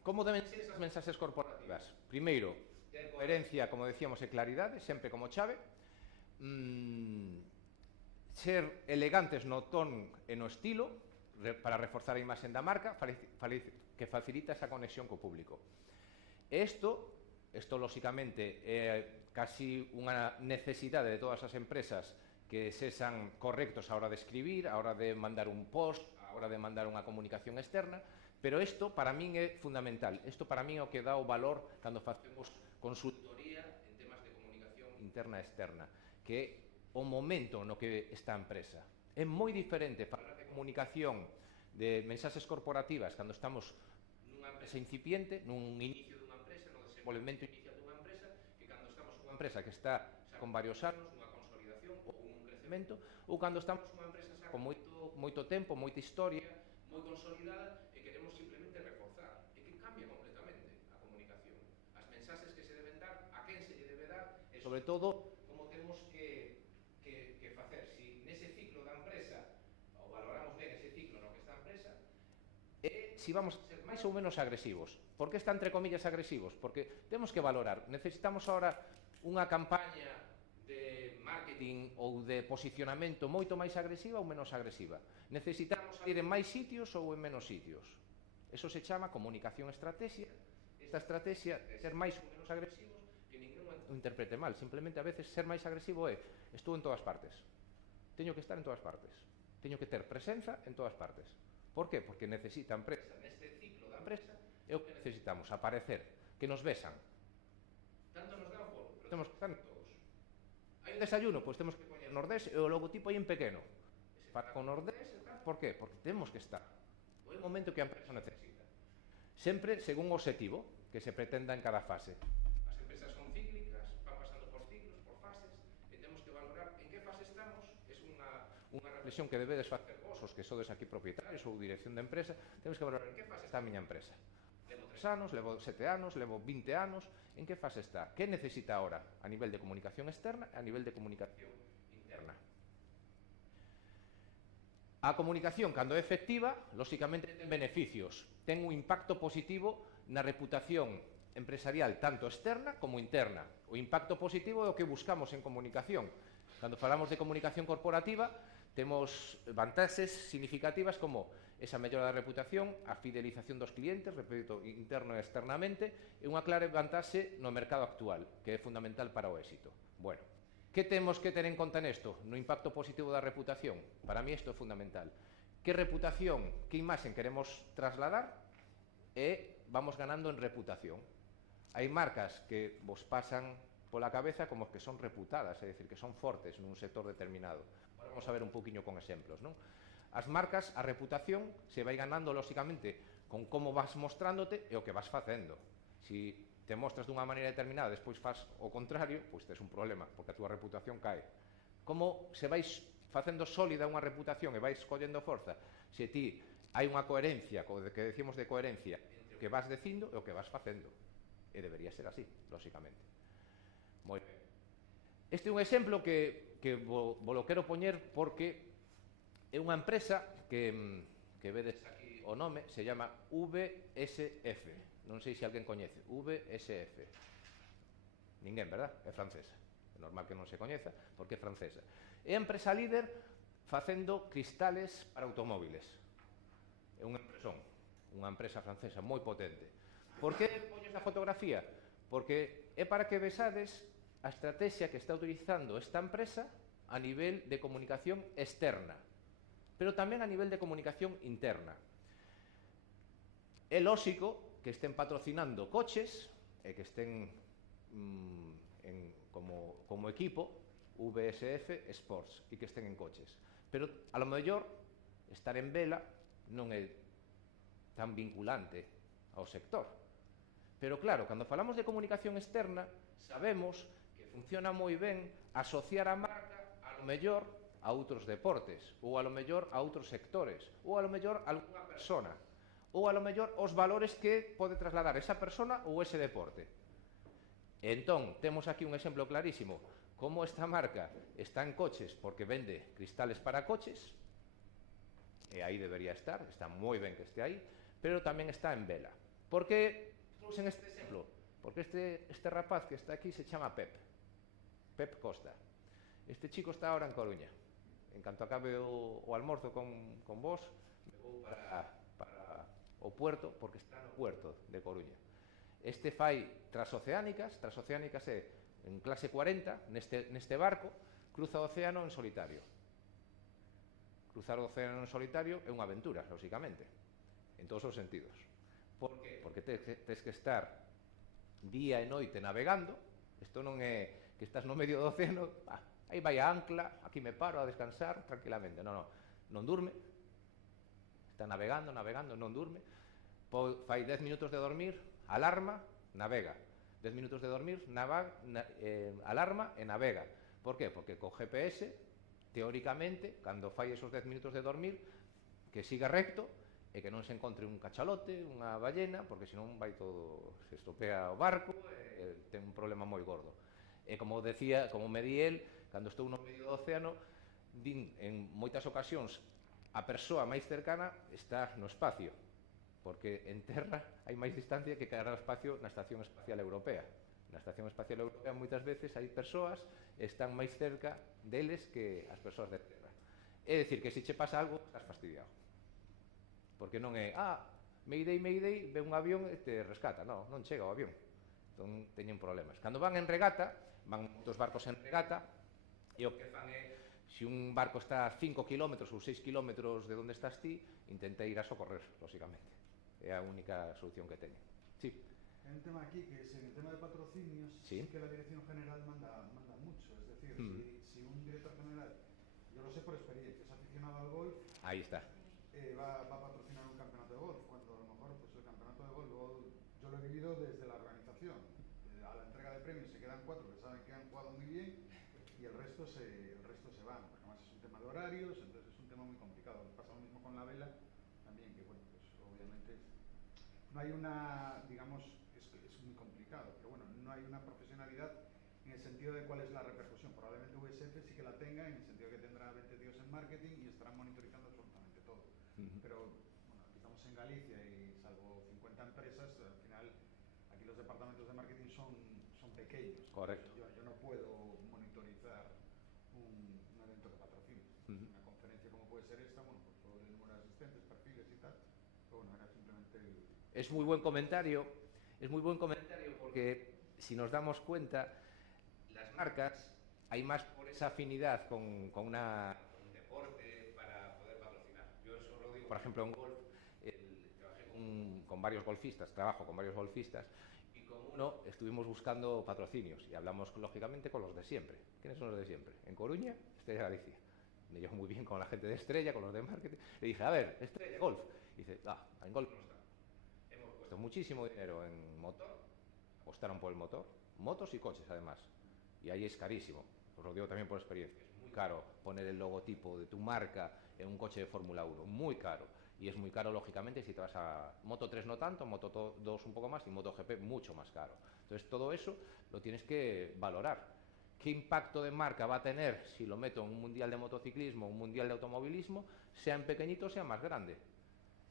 Como deben ser esas mensaxes corporativas? Primeiro, ter coherencia, como decíamos, e claridade, sempre como chave. Ser elegantes no ton e no estilo, para reforzar a imaxe da marca, que facilita esa conexión co público. Isto, lóxicamente, é casi unha necesidade de todas as empresas que sexan correctos a hora de escribir, a hora de mandar un post, a hora de mandar unha comunicación externa, pero isto para min é fundamental. Isto para min é o que dá o valor cando facemos consultoría en temas de comunicación interna e externa, que é o momento no que está a empresa. É moi diferente falar de comunicación, de mensaxes corporativas, cando estamos nunha empresa incipiente, nun inicio dunha empresa, no desenvolvemento inicial dunha empresa, que cando estamos nunha empresa que está xa con varios anos, nunha consolidación ou un crecemento, ou cando estamos nunha empresa xa con moito tempo, moita historia, moi consolidada, e queremos simplemente reforzar. E que cambia completamente a comunicación. As mensaxes que se deben dar, a quen se lle debe dar, e sobre todo, como temos que facer. Si nese ciclo da empresa, ou valoramos ben ese ciclo no que está a empresa, e si vamos a ser máis ou menos agresivos. Por que está entre comillas agresivos? Porque temos que valorar. Necesitamos ahora unha campaña de marketing ou de posicionamento moito máis agresiva ou menos agresiva. Necesitamos salir en máis sitios ou en menos sitios. Eso se chama comunicación estrategia. Esta estrategia de ser máis ou menos agresivos, que ninguén o interprete mal. Simplemente a veces ser máis agresivo é estou en todas partes. Teño que estar en todas partes. Teño que ter presenza en todas partes. Por qué? Porque necesita a empresa, neste ciclo da empresa, é o que necesitamos, aparecer, que nos besan. Tanto nos dan foro, pero temos que estar en todos. Hai un desayuno, pois temos que poñer Nordés e o logotipo aí en pequeno. Para con Nordés, por qué? Porque temos que estar. É o momento que a empresa necesita. Sempre según o objetivo que se pretenda en cada fase. As empresas son cíclicas, van pasando por ciclos, por fases, e temos que valorar en que fase estamos. É unha reflexión que debedes facer vos, os que sodes aquí propietarios ou dirección de empresa. Temos que valorar en que fase está a miña empresa. Levo 3 anos, levo 7 anos, levo 20 anos, en que fase está? Que necesita ahora a nivel de comunicación externa e a nivel de comunicación interna? A comunicación, cando é efectiva, lóxicamente ten beneficios, ten un impacto positivo na reputación empresarial, tanto externa como interna. O impacto positivo é o que buscamos en comunicación. Cando falamos de comunicación corporativa, temos vantaxes significativas como esa mellora da reputación, a fidelización dos clientes, repito, interno e externamente, e unha clara vantaxe no mercado actual, que é fundamental para o éxito. Bueno, que temos que ter en conta nesto, no impacto positivo da reputación? Para mí isto é fundamental. Que reputación, que imaxen queremos trasladar e vamos ganando en reputación. Hai marcas que vos pasan pola cabeza como que son reputadas, é dicir, que son fortes nun sector determinado. Ahora vamos a ver un poquinho con exemplos, non? As marcas, a reputación, se vai ganando, lóxicamente, con como vas mostrándote e o que vas facendo. Si te mostras dunha maneira determinada e despois faz o contrario, pois tes un problema, porque a túa reputación cae. Como se vais facendo sólida unha reputación e vais collendo forza? Se ti hai unha coherencia, que decimos de coherencia, entre o que vas dicindo e o que vas facendo. E debería ser así, lóxicamente. Moi ben. Este é un exemplo que vos lo quero poñer porque é unha empresa que vedes aquí o nome, se chama VSF. Non sei se alguén coñece. VSF. Ninguén, verdad? É francesa. É normal que non se coñeza, porque é francesa. É a empresa líder facendo cristales para automóviles. É unha empresón, unha empresa francesa moi potente. Por que poño esta fotografía? Porque é para que vexades a estrategia que está utilizando esta empresa a nivel de comunicación externa, pero tamén a nivel de comunicación interna. É lóxico que estén patrocinando coches e que estén como equipo VSF Sports e que estén en coches, pero a lo mellor estar en vela non é tan vinculante ao sector. Pero claro, cando falamos de comunicación externa, sabemos que funciona moi ben asociar a marca a lo mellor a outros deportes, ou a lo mellor a outros sectores, ou a lo mellor a alguna persona, ou a lo mellor os valores que pode trasladar esa persona ou ese deporte. Entón, temos aquí un exemplo clarísimo como esta marca está en coches porque vende cristales para coches, e aí debería estar, está moi ben que este aí, pero tamén está en vela. Por que trouxen este exemplo? Porque este rapaz que está aquí se chama Pep Costa. Este chico está ahora en Coruña. En canto acabe o almorzo con vos, me vou para o puerto, porque está no puerto de Coruña. Este fai transoceánicas é en clase 40, neste barco, cruza o océano en solitario. Cruzar o océano en solitario é unha aventura, lóxicamente, en todos os sentidos. Por qué? Porque tes que estar día e noite navegando. Isto non é que estás no medio do océano, aí vai a ancla, aquí me paro a descansar tranquilamente. Non durme, está navegando, non durme. Fai 10 minutos de dormir, alarma, navega. 10 minutos de dormir, alarma e navega. Por qué? Porque co GPS, teóricamente, cando fai esos 10 minutos de dormir, que siga recto e que non se encontre un cachalote, unha ballena, porque senón vai todo, se estropea o barco, ten un problema moi gordo. E como me di el, cando estou no medio do océano, din en moitas ocasións a persoa máis cercana está no espacio, porque en terra hai máis distancia que cara ao espacio na Estación Espacial Europea. Na Estación Espacial Europea moitas veces hai persoas que están máis cerca deles que as persoas de terra. É dicir, que se che pasa algo, estás fastidiado. Porque non é, Mayday, ve un avión e te rescata. Non chega o avión. Entón, teñen problemas. Cando van en regata, van moitos barcos en regata, e o que fan é, se un barco está a 5 km ou 6 km de onde estás ti, intenta ir a socorrer, lóxicamente. É a única solución que teñen. Sí. Hay un tema aquí que es en el tema de patrocinios, sí que la dirección general manda mucho. Es decir, si un director general, yo lo sé por experiencia, es aficionado al golf, ahí está. Va a patrocinar un campeonato de golf, cuando a lo mejor pues, el campeonato de golf yo lo he vivido desde la organización. A la entrega de premios se quedan 4 que saben que han jugado muy bien y el resto se van, porque además es un tema de horarios, entonces es un tema muy complicado. Pasa lo mismo con la vela también, que bueno, pues obviamente no hay una, digamos, es muy complicado, pero bueno, no hay una profesionalidad en el sentido de cuál es la repercusión. Probablemente VSF sí que la tenga, en el sentido que tendrá 20 tíos en marketing y estarán monitorizando absolutamente todo. Pero bueno, aquí estamos en Galicia y salvo 50 empresas, al final aquí los departamentos de marketing son pequeños. Correcto. Yo no puedo monitorizar un evento de patrocinio. Una conferencia como puede ser esta, bueno, pues todo el número de asistentes, perfiles y tal, pero bueno, era simplemente Es muy buen comentario porque si nos damos cuenta, las marcas, hay más por esa afinidad con un deporte para poder patrocinar. Yo eso lo digo, por ejemplo, en golf, trabajé con varios golfistas, trabajo con varios golfistas, y con uno estuvimos buscando patrocinios y hablamos lógicamente con los de siempre. ¿Quiénes son los de siempre? En Coruña, Estrella Galicia. Me llevo muy bien con la gente de Estrella, con los de marketing. Le dije, a ver, Estrella, golf. Y dice, en golf no está. Hemos puesto muchísimo dinero en motor, apostaron por el motor, motos y coches además, y ahí es carísimo, os lo digo también por experiencia, es muy caro poner el logotipo de tu marca en un coche de Fórmula 1, muy caro, y es muy caro lógicamente si te vas a Moto 3 no tanto, Moto 2 un poco más y MotoGP mucho más caro. Entonces todo eso lo tienes que valorar. ¿Qué impacto de marca va a tener si lo meto en un mundial de motociclismo, un mundial de automovilismo, sea en pequeñito, sea más grande?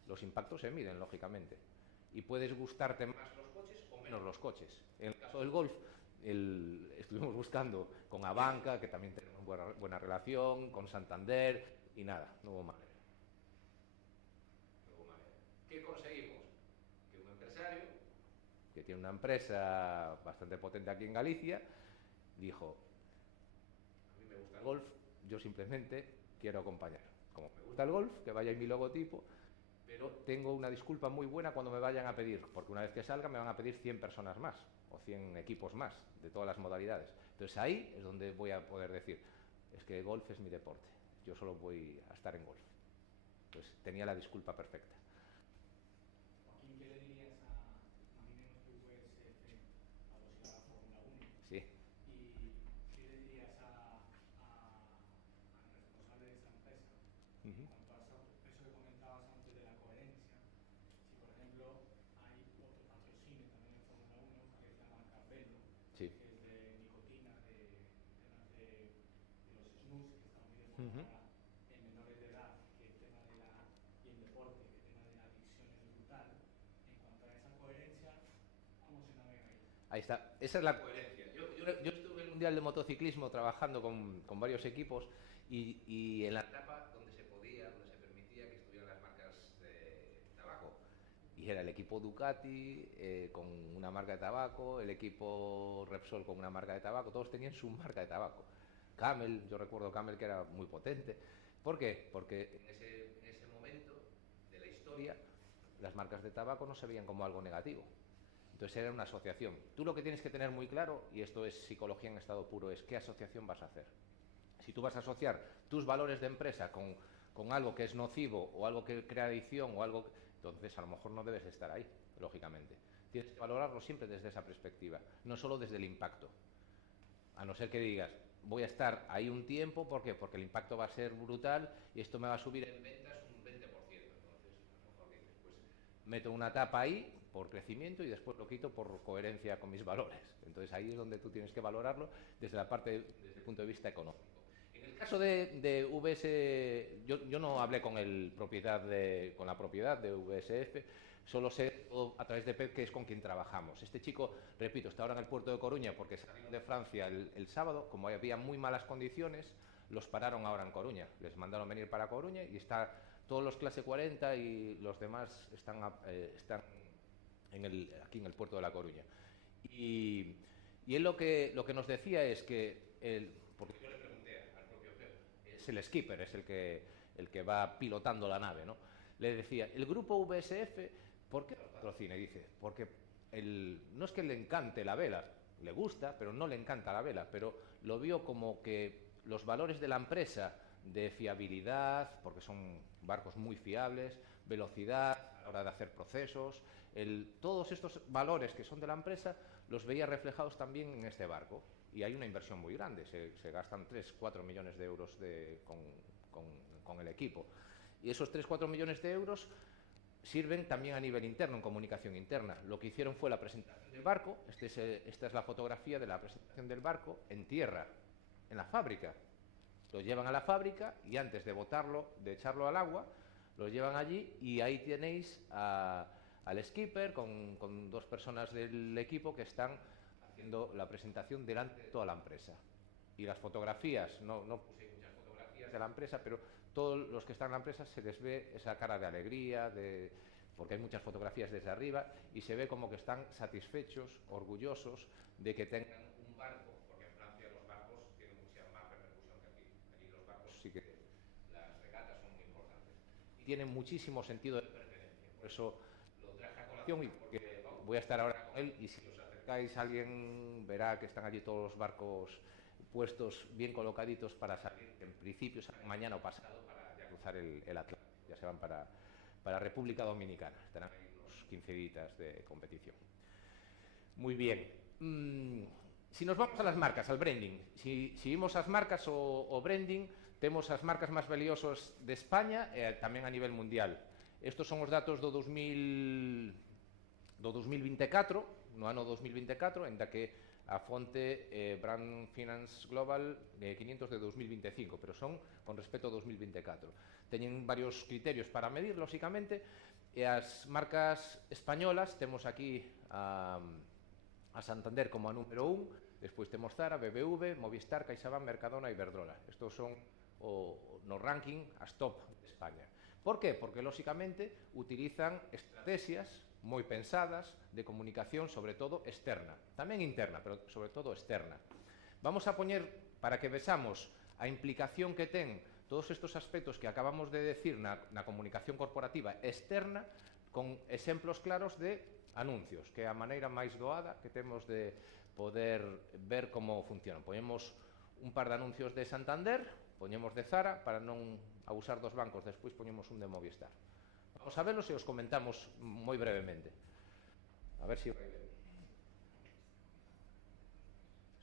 Los impactos se miden lógicamente. Y puedes gustarte más los coches o menos los coches. En el caso del golf, estuvimos buscando con Abanca, que también tenemos buena relación, con Santander, y nada, no hubo manera. ¿Qué conseguimos? Que un empresario, que tiene una empresa bastante potente aquí en Galicia, dijo, a mí me gusta el golf, yo simplemente quiero acompañar. Como me gusta el golf, que vaya en mi logotipo, pero tengo una disculpa muy buena cuando me vayan a pedir, porque una vez que salga me van a pedir 100 personas más, o 100 equipos más, de todas las modalidades. Entonces ahí es donde voy a poder decir, es que golf es mi deporte, yo solo voy a estar en golf. Entonces tenía la disculpa perfecta. Joaquín, ¿qué le dirías imaginemos que VSF patrocina la Fórmula 1? Sí. ¿Y qué le dirías al responsable de esa empresa? En cuanto a eso que comentabas antes de la coherencia, si por ejemplo hay otro patrocinio también en Fórmula 1, que es la marca Velo, Sí. Ahí está. Esa es la coherencia. Yo estuve en el Mundial de Motociclismo trabajando con varios equipos y en la etapa donde se podía, donde se permitía que estuvieran las marcas de tabaco. Y era el equipo Ducati con una marca de tabaco, el equipo Repsol con una marca de tabaco, todos tenían su marca de tabaco. Camel, yo recuerdo Camel que era muy potente. ¿Por qué? Porque en ese momento de la historia las marcas de tabaco no se veían como algo negativo. Entonces era una asociación. Tú lo que tienes que tener muy claro, y esto es psicología en estado puro, es qué asociación vas a hacer. Si tú vas a asociar tus valores de empresa con algo que es nocivo o algo que crea adicción o algo, entonces a lo mejor no debes estar ahí, lógicamente. Tienes que valorarlo siempre desde esa perspectiva, no solo desde el impacto. A no ser que digas, voy a estar ahí un tiempo, ¿por qué? Porque el impacto va a ser brutal y esto me va a subir en ventas un 20%. Entonces, a lo mejor dices, pues meto una tapa ahí por crecimiento y después lo quito por coherencia con mis valores. Entonces ahí es donde tú tienes que valorarlo desde desde el punto de vista económico. En el caso de VS, yo no hablé con con la propiedad de VSF, solo sé a través de PEP que es con quien trabajamos. Este chico, repito, está ahora en el puerto de Coruña porque salieron de Francia el sábado, como había muy malas condiciones, los pararon ahora en Coruña, les mandaron venir para Coruña y todos los clase 40 y los demás están aquí en el puerto de La Coruña. Y él lo que nos decía es que, porque yo le pregunté al propio Pep, es el skipper, es el que va pilotando la nave, ¿no? Le decía, el grupo VSF, ¿por qué lo patrocina? Y dice, porque no es que le encante la vela, le gusta, pero no le encanta la vela, pero lo vio como que los valores de la empresa de fiabilidad, porque son barcos muy fiables, velocidad a la hora de hacer procesos, todos estos valores que son de la empresa los veía reflejados también en este barco. Y hay una inversión muy grande, se gastan 3-4 millones de euros con el equipo. Y esos 3-4 millones de euros sirven también a nivel interno, en comunicación interna. Lo que hicieron fue la presentación del barco, esta es la fotografía de la presentación del barco en tierra, en la fábrica. Lo llevan a la fábrica y antes de botarlo, de echarlo al agua, lo llevan allí y ahí tenéis al skipper con 2 personas del equipo que están haciendo la presentación delante de toda la empresa. Y las fotografías, no puse muchas fotografías de la empresa, pero todos los que están en la empresa se les ve esa cara de alegría, porque hay muchas fotografías desde arriba y se ve como que están satisfechos, orgullosos de que tengan un barco, porque en Francia los barcos tienen mucha más repercusión que aquí. Aquí los barcos sí que las regatas son muy importantes y tienen muchísimo sentido de pertenencia. Por eso lo traje a colación y porque voy a estar ahora con él y si os acercáis alguien verá que están allí todos los barcos puestos bien colocaditos para salir, en principio salen mañana o pasado para ya cruzar el Atlántico, ya se van para República Dominicana, estarán ahí unos 15 días de competición. Muy bien, si nos vamos a las marcas, al branding, si vimos as marcas o branding, temos as marcas máis valiosas de España e tamén a nivel mundial. Estos son os datos do 2024, no ano 2024, en da que a fonte Brand Finance Global 500 de 2025, pero son con respecto a 2024. Teñen varios criterios para medir, lógicamente, e as marcas españolas, temos aquí a Santander como a número 1, despois temos Zara, BBV, Movistar, CaixaBank, Mercadona e Iberdrola. Estos son no ranking as top de España. Por qué? Porque, lógicamente, utilizan estrategias moi pensadas de comunicación, sobre todo externa, tamén interna, pero sobre todo externa. Vamos a poñer, para que vexamos a implicación que ten todos estes aspectos que acabamos de decir na comunicación corporativa externa, con exemplos claros de anuncios, que é a maneira máis doada que temos de poder ver como funcionan. Poñemos un par de anuncios de Santander, poñemos de Zara, para non abusar dos bancos, despois poñemos un de Movistar. Vamos a verlos e os comentamos moi brevemente. A ver si vai ben.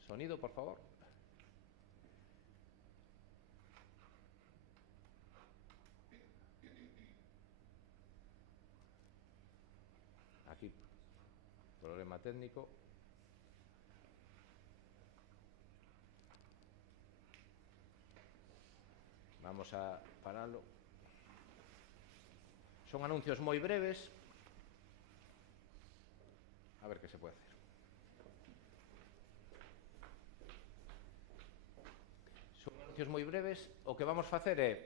Sonido, por favor. Aquí, problema técnico. Vamos a pararlo. Son anuncios moi breves. A ver que se puede hacer. anuncios moi breves, o que vamos facer é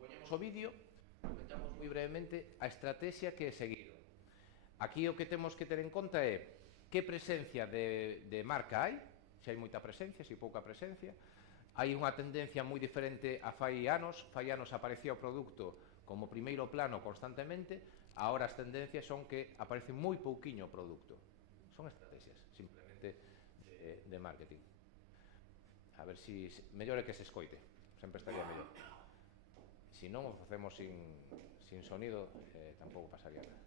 poñemos o vídeo, comentamos moi brevemente a estrategia que é seguido. Aquí o que temos que ter en conta é que presencia de marca hai, se hai moita presencia, se hai pouca presencia. Hai unha tendencia moi diferente a fai anos aparecía o produto como primeiro plano constantemente, agora as tendencias son que aparece moi pouquiño o produto. Son estrategias, simplemente, de marketing. A ver si mellor é que se escoite, sempre estaría mellor. Se non, o facemos sin sonido, tampouco pasaría nada.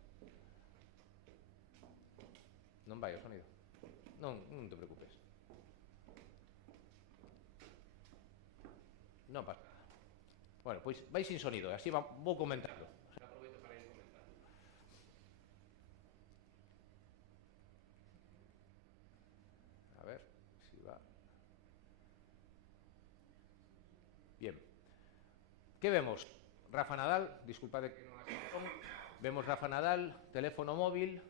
Non vai o sonido? Non te preocupes. Non pasa nada. Bueno, pois vai sin sonido, así vou comentando. Aproveito para ir comentando. A ver si va. Bien. ¿Qué vemos? Rafa Nadal, disculpad que non son. Vemos Rafa Nadal, teléfono móvil.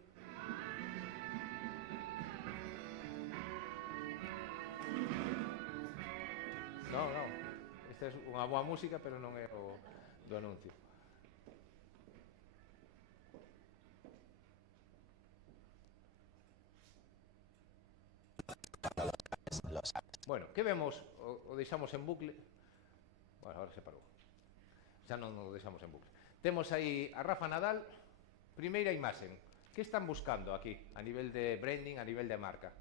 No. Esta é unha boa música, pero non é o do anuncio. Bueno, que vemos? O deixamos en bucle. Bueno, agora se parou. Xa non o deixamos en bucle. Temos aí a Rafa Nadal, primeira imaxen. Que están buscando aquí, a nivel de branding, a nivel de marca?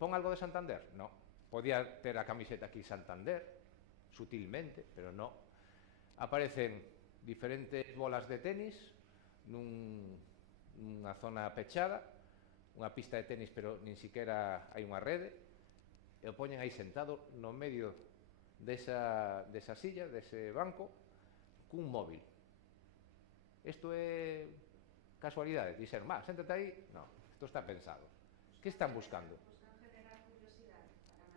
Pon algo de Santander? No. Podía ter a camiseta aquí Santander, sutilmente, pero no. Aparecen diferentes bolas de tenis nunha zona pechada, unha pista de tenis, pero nin siquiera hai unha rede, e o poñen aí sentado no medio desa silla, dese banco, cun móvil. Isto é casualidade, dixer, séntate aí. No, isto está pensado. Que están buscando?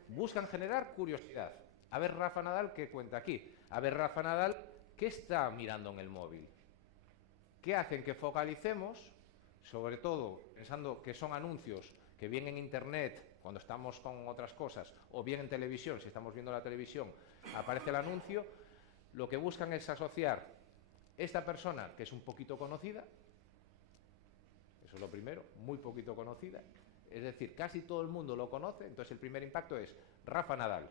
Buscan generar curiosidade. A ver Rafa Nadal que cuenta aquí. A ver Rafa Nadal que está mirando en el móvil. Que hacen que focalicemos, sobre todo pensando que son anuncios que vienen en internet cuando estamos con otras cosas, o bien en televisión, si estamos viendo la televisión, aparece el anuncio, lo que buscan es asociar esta persona que es un poquito conocida, eso es lo primero, muy poquito conocida, es decir, casi todo el mundo lo conoce, entonces el primer impacto es Rafa Nadal.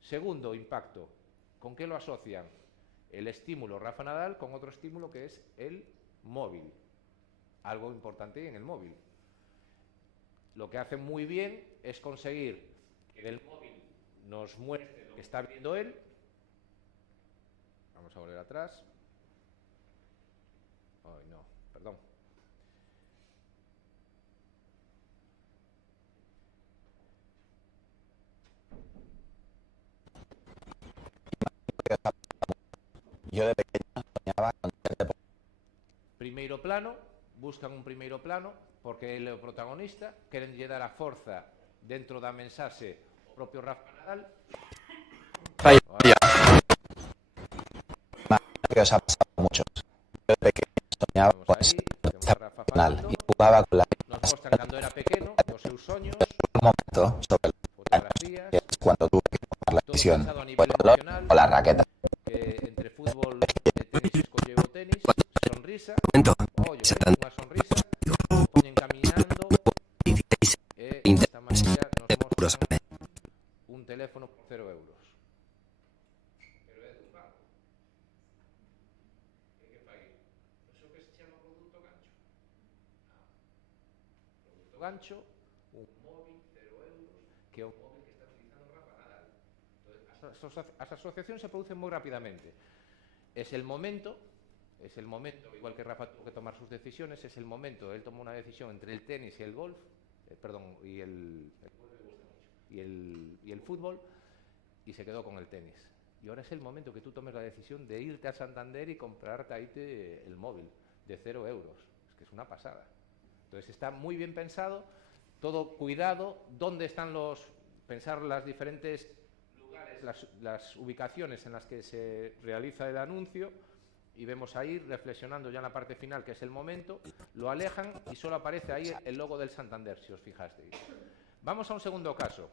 Segundo impacto, ¿con qué lo asocian? El estímulo Rafa Nadal con otro estímulo que es el móvil, algo importante en el móvil. Lo que hacen muy bien es conseguir que el móvil nos muestre lo que está viendo él. Vamos a volver atrás. Ay, no, perdón. Yo de pequeño soñaba con ser deportista. Primeiro plano, buscan un primeiro plano porque ele é o protagonista, queren lle dar a forza dentro da mensaxe o propio Rafa Nadal. Que os ha pasado a muchos. Yo de pequeño soñaba con ser deportista profesional y jugaba con la Nos mostran cando era pequeno, os seus soños, un momento sobre fotografías, que es cuando tuve que tomar la todo decisión pensado a o nivel el balón emocional, o la raqueta. que entre fútbol e tenis escolleu o tenis, sonrisa, ollo, unha sonrisa, poñen caminando, e desta maneira nos mostran un teléfono por 0 euros. Pero é dun banco. E que fai? Iso que se chama produto gancho? Produto gancho, un móvil, 0 euros, que é o móvil que está utilizando Rafa Nadal. Entonces, as asociacións se producen moi rapidamente. Es el momento, igual que Rafa tuvo que tomar sus decisiones, es el momento, él tomó una decisión entre el tenis y el golf, y el fútbol, y se quedó con el tenis. Y ahora es el momento que tú tomes la decisión de irte a Santander y comprarte ahí el móvil de 0 euros. Es que es una pasada. Entonces está muy bien pensado, todo cuidado, dónde están pensar las diferentes lugares, las ubicaciones en las que se realiza el anuncio, y vemos ahí, reflexionando ya en la parte final, que es el momento, lo alejan y solo aparece ahí el logo del Santander, si os fijasteis. Vamos a un segundo caso.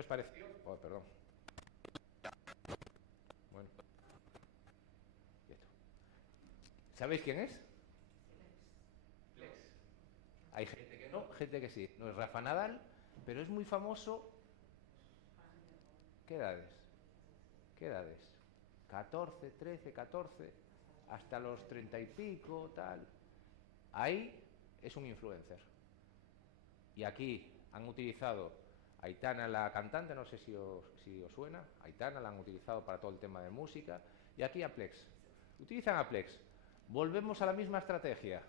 os pareció? Oh, perdón. Bueno. Quieto. ¿Sabéis quién es? Plex. Hay gente que no, gente que sí. No es Rafa Nadal, pero es muy famoso. ¿Qué edades? ¿Qué edades? 14, 13, 14, hasta los 30 y pico, tal. Ahí es un influencer. Y aquí han utilizado a Aitana, la cantante, no sé si os suena. Aitana la han utilizado para todo el tema de música. Y aquí a Plex. Utilizan a Plex. Volvemos a la misma estrategia.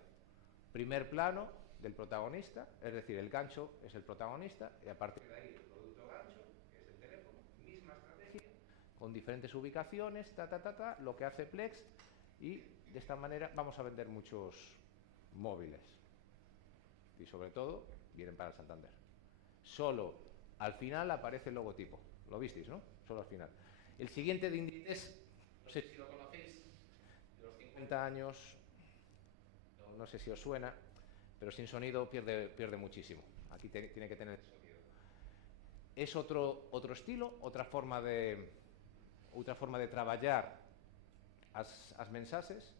Primer plano del protagonista, es decir, el gancho es el protagonista, y a partir de ahí el producto gancho, que es el teléfono, misma estrategia, con diferentes ubicaciones, lo que hace Plex, y de esta manera vamos a vender muchos móviles. Y sobre todo, vienen para el Santander. Solo al final aparece el logotipo. Lo visteis, ¿no? Solo al final. El siguiente de Inditex, no sé si lo conocéis, de los 50 años, no sé si os suena, pero sin sonido pierde muchísimo. Aquí tiene que tener sonido. Es otro estilo, otra forma de trabajar as mensajes.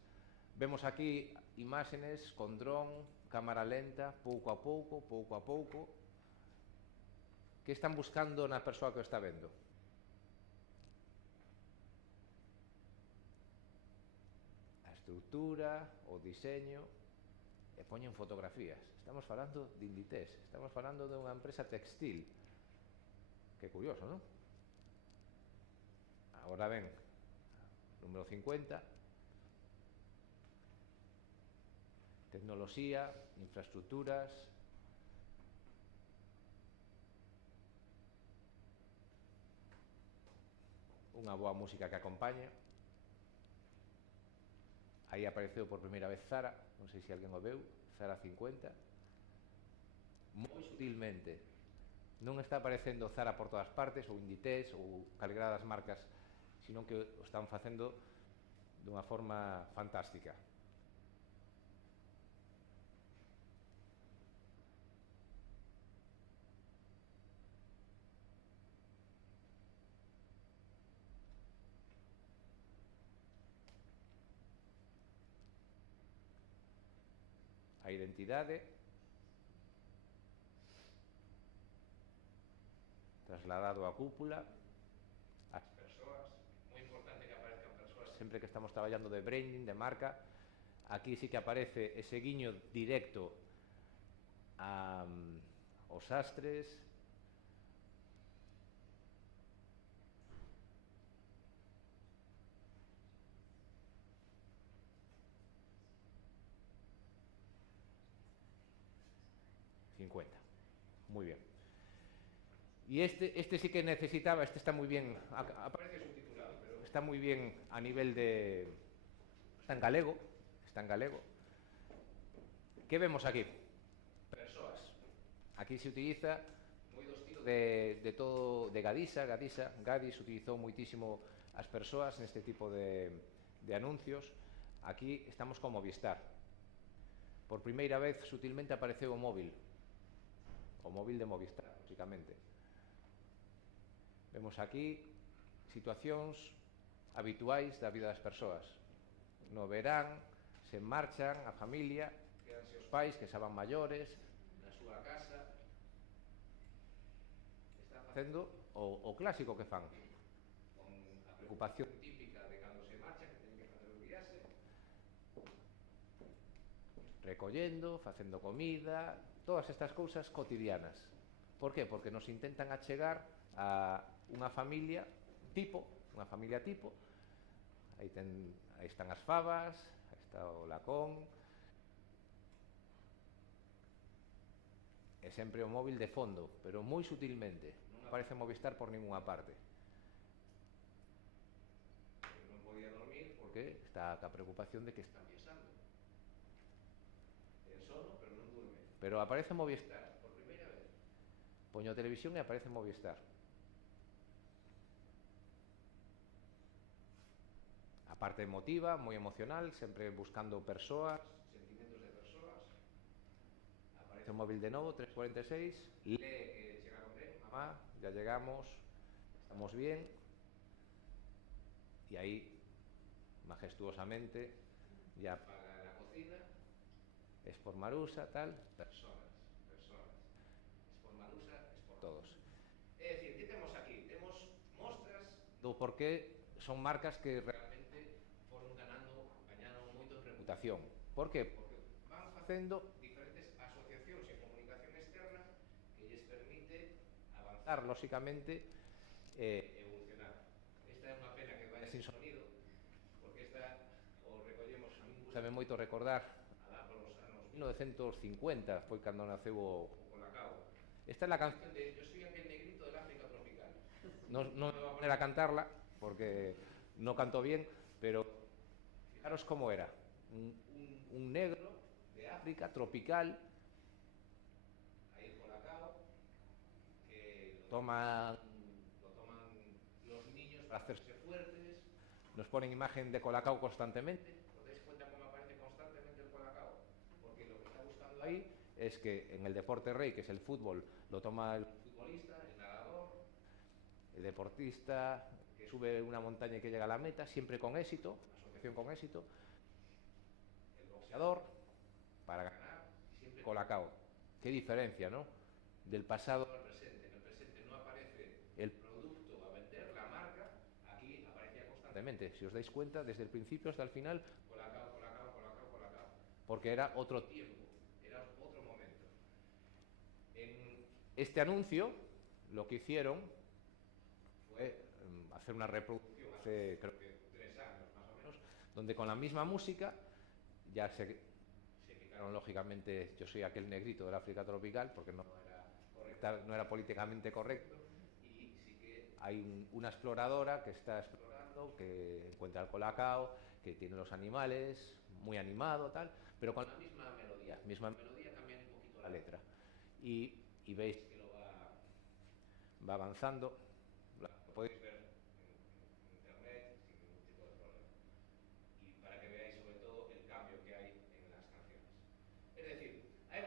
Vemos aquí imágenes con dron, cámara lenta, pouco a pouco. Que están buscando na persoa que o está vendo? A estructura, o diseño, e poñen fotografías. Estamos falando de Inditex, estamos falando de unha empresa textil. Que curioso, non? Agora ven, número 50, tecnoloxía, infraestructuras, unha boa música que acompaña. Aí apareceu por primeira vez Zara, non sei se alguén o veu, Zara 50. Moi sutilmente. Non está aparecendo Zara por todas partes, ou Inditex, ou calquera das marcas, sino que o están facendo dunha forma fantástica. A identidade trasladado á cúpula, as persoas, moi importante que aparezcan persoas sempre que estamos traballando de branding, de marca. Aquí sí que aparece ese guiño directo aos sastres. Muy bien. Y este sí que necesitaba, este está muy bien, aparece subtitulado, pero está muy bien a nivel de... Está en galego, ¿Qué vemos aquí? Persoas. Aquí se utiliza moi do estilo de todo, de Gadis utilizou moitísimo as persoas neste tipo de anuncios. Aquí estamos con Movistar. Por primeira vez, sutilmente, apareceu o móvil de Movistar, lógicamente. Vemos aquí situacións habituais da vida das persoas. No verán, se marchan a familia, quedanse os pais que xa van maiores, na súa casa. Están facendo o clásico que fan, con a preocupación típica de cando se marcha, que teñen que facer o viaxe, recollendo, facendo comida, todas estas cousas cotidianas. Por qué? Porque nos intentan achegar a unha familia tipo, aí están as fabas, aí está o lacón, e sempre o móvil de fondo, pero moi sutilmente, non aparece Movistar por ninguna parte. Pero non podía dormir porque está ca preocupación de que están pensando. Ten sono, pero non durme. Pero aparece Movistar, por primeira vez. Poño a televisión e aparece Movistar. A parte emotiva, moi emocional, sempre buscando persoas, sentimentos de persoas. Aparece o móvil de novo, 346, lee que chegaron ben, a mamá, ya llegamos, estamos bien. Y ahí, majestuosamente, ya apaga la cocina, es por Marusa, tal, personas. Es por Marusa, es por todos. É dicir, que temos aquí? Temos mostras do porqué son marcas que realmente foron gañando moito en reputación. Por qué? Porque van facendo diferentes asociacións e comunicación externa que lles permite avanzar, lóxicamente, evolucionar. Esta é unha pena que vaya sin sonido, porque esta o recollemos, a mí gustame moito recordar, alá polos anos 1950, foi cando naceu o Colacao. Esta é a canción de Yo soy aquel negrito del África tropical. Non me voy a poner a cantarla, porque no canto bien, pero fijaros cómo era. Un negro de África tropical, ahí el Colacao, que lo toman los niños para hacerse fuertes, nos ponen imagen de Colacao constantemente. ¿Os dais cuenta cómo aparece constantemente el Colacao? Porque lo que está buscando ahí es que en el deporte rey, que es el fútbol, lo toma el futbolista, el nadador, el deportista que sube una montaña y que llega a la meta, siempre con éxito, asociación con éxito, el boxeador, para ganar, siempre Colacao. Qué diferencia, ¿no? Del pasado al presente. En el presente no aparece el producto a vender, la marca, aquí aparecía constantemente. Si os dais cuenta, desde el principio hasta el final, Colacao. Porque era otro tiempo, era otro momento. En este anuncio, lo que hicieron fue hacer una reproducción hace, creo que 3 años más o menos, donde con la misma música ya se quitaron, lógicamente, Yo soy aquel negrito del África tropical, porque no era políticamente correcto, y sí que hay una exploradora que está explorando, que encuentra el Colacao, que tiene los animales, muy animado, tal, pero con la misma melodía, cambian un poquito la letra. Y veis que lo va avanzando, lo podéis ver en internet sin ningún tipo de problema. Y para que veáis sobre todo el cambio que hay en las canciones. Es decir, ha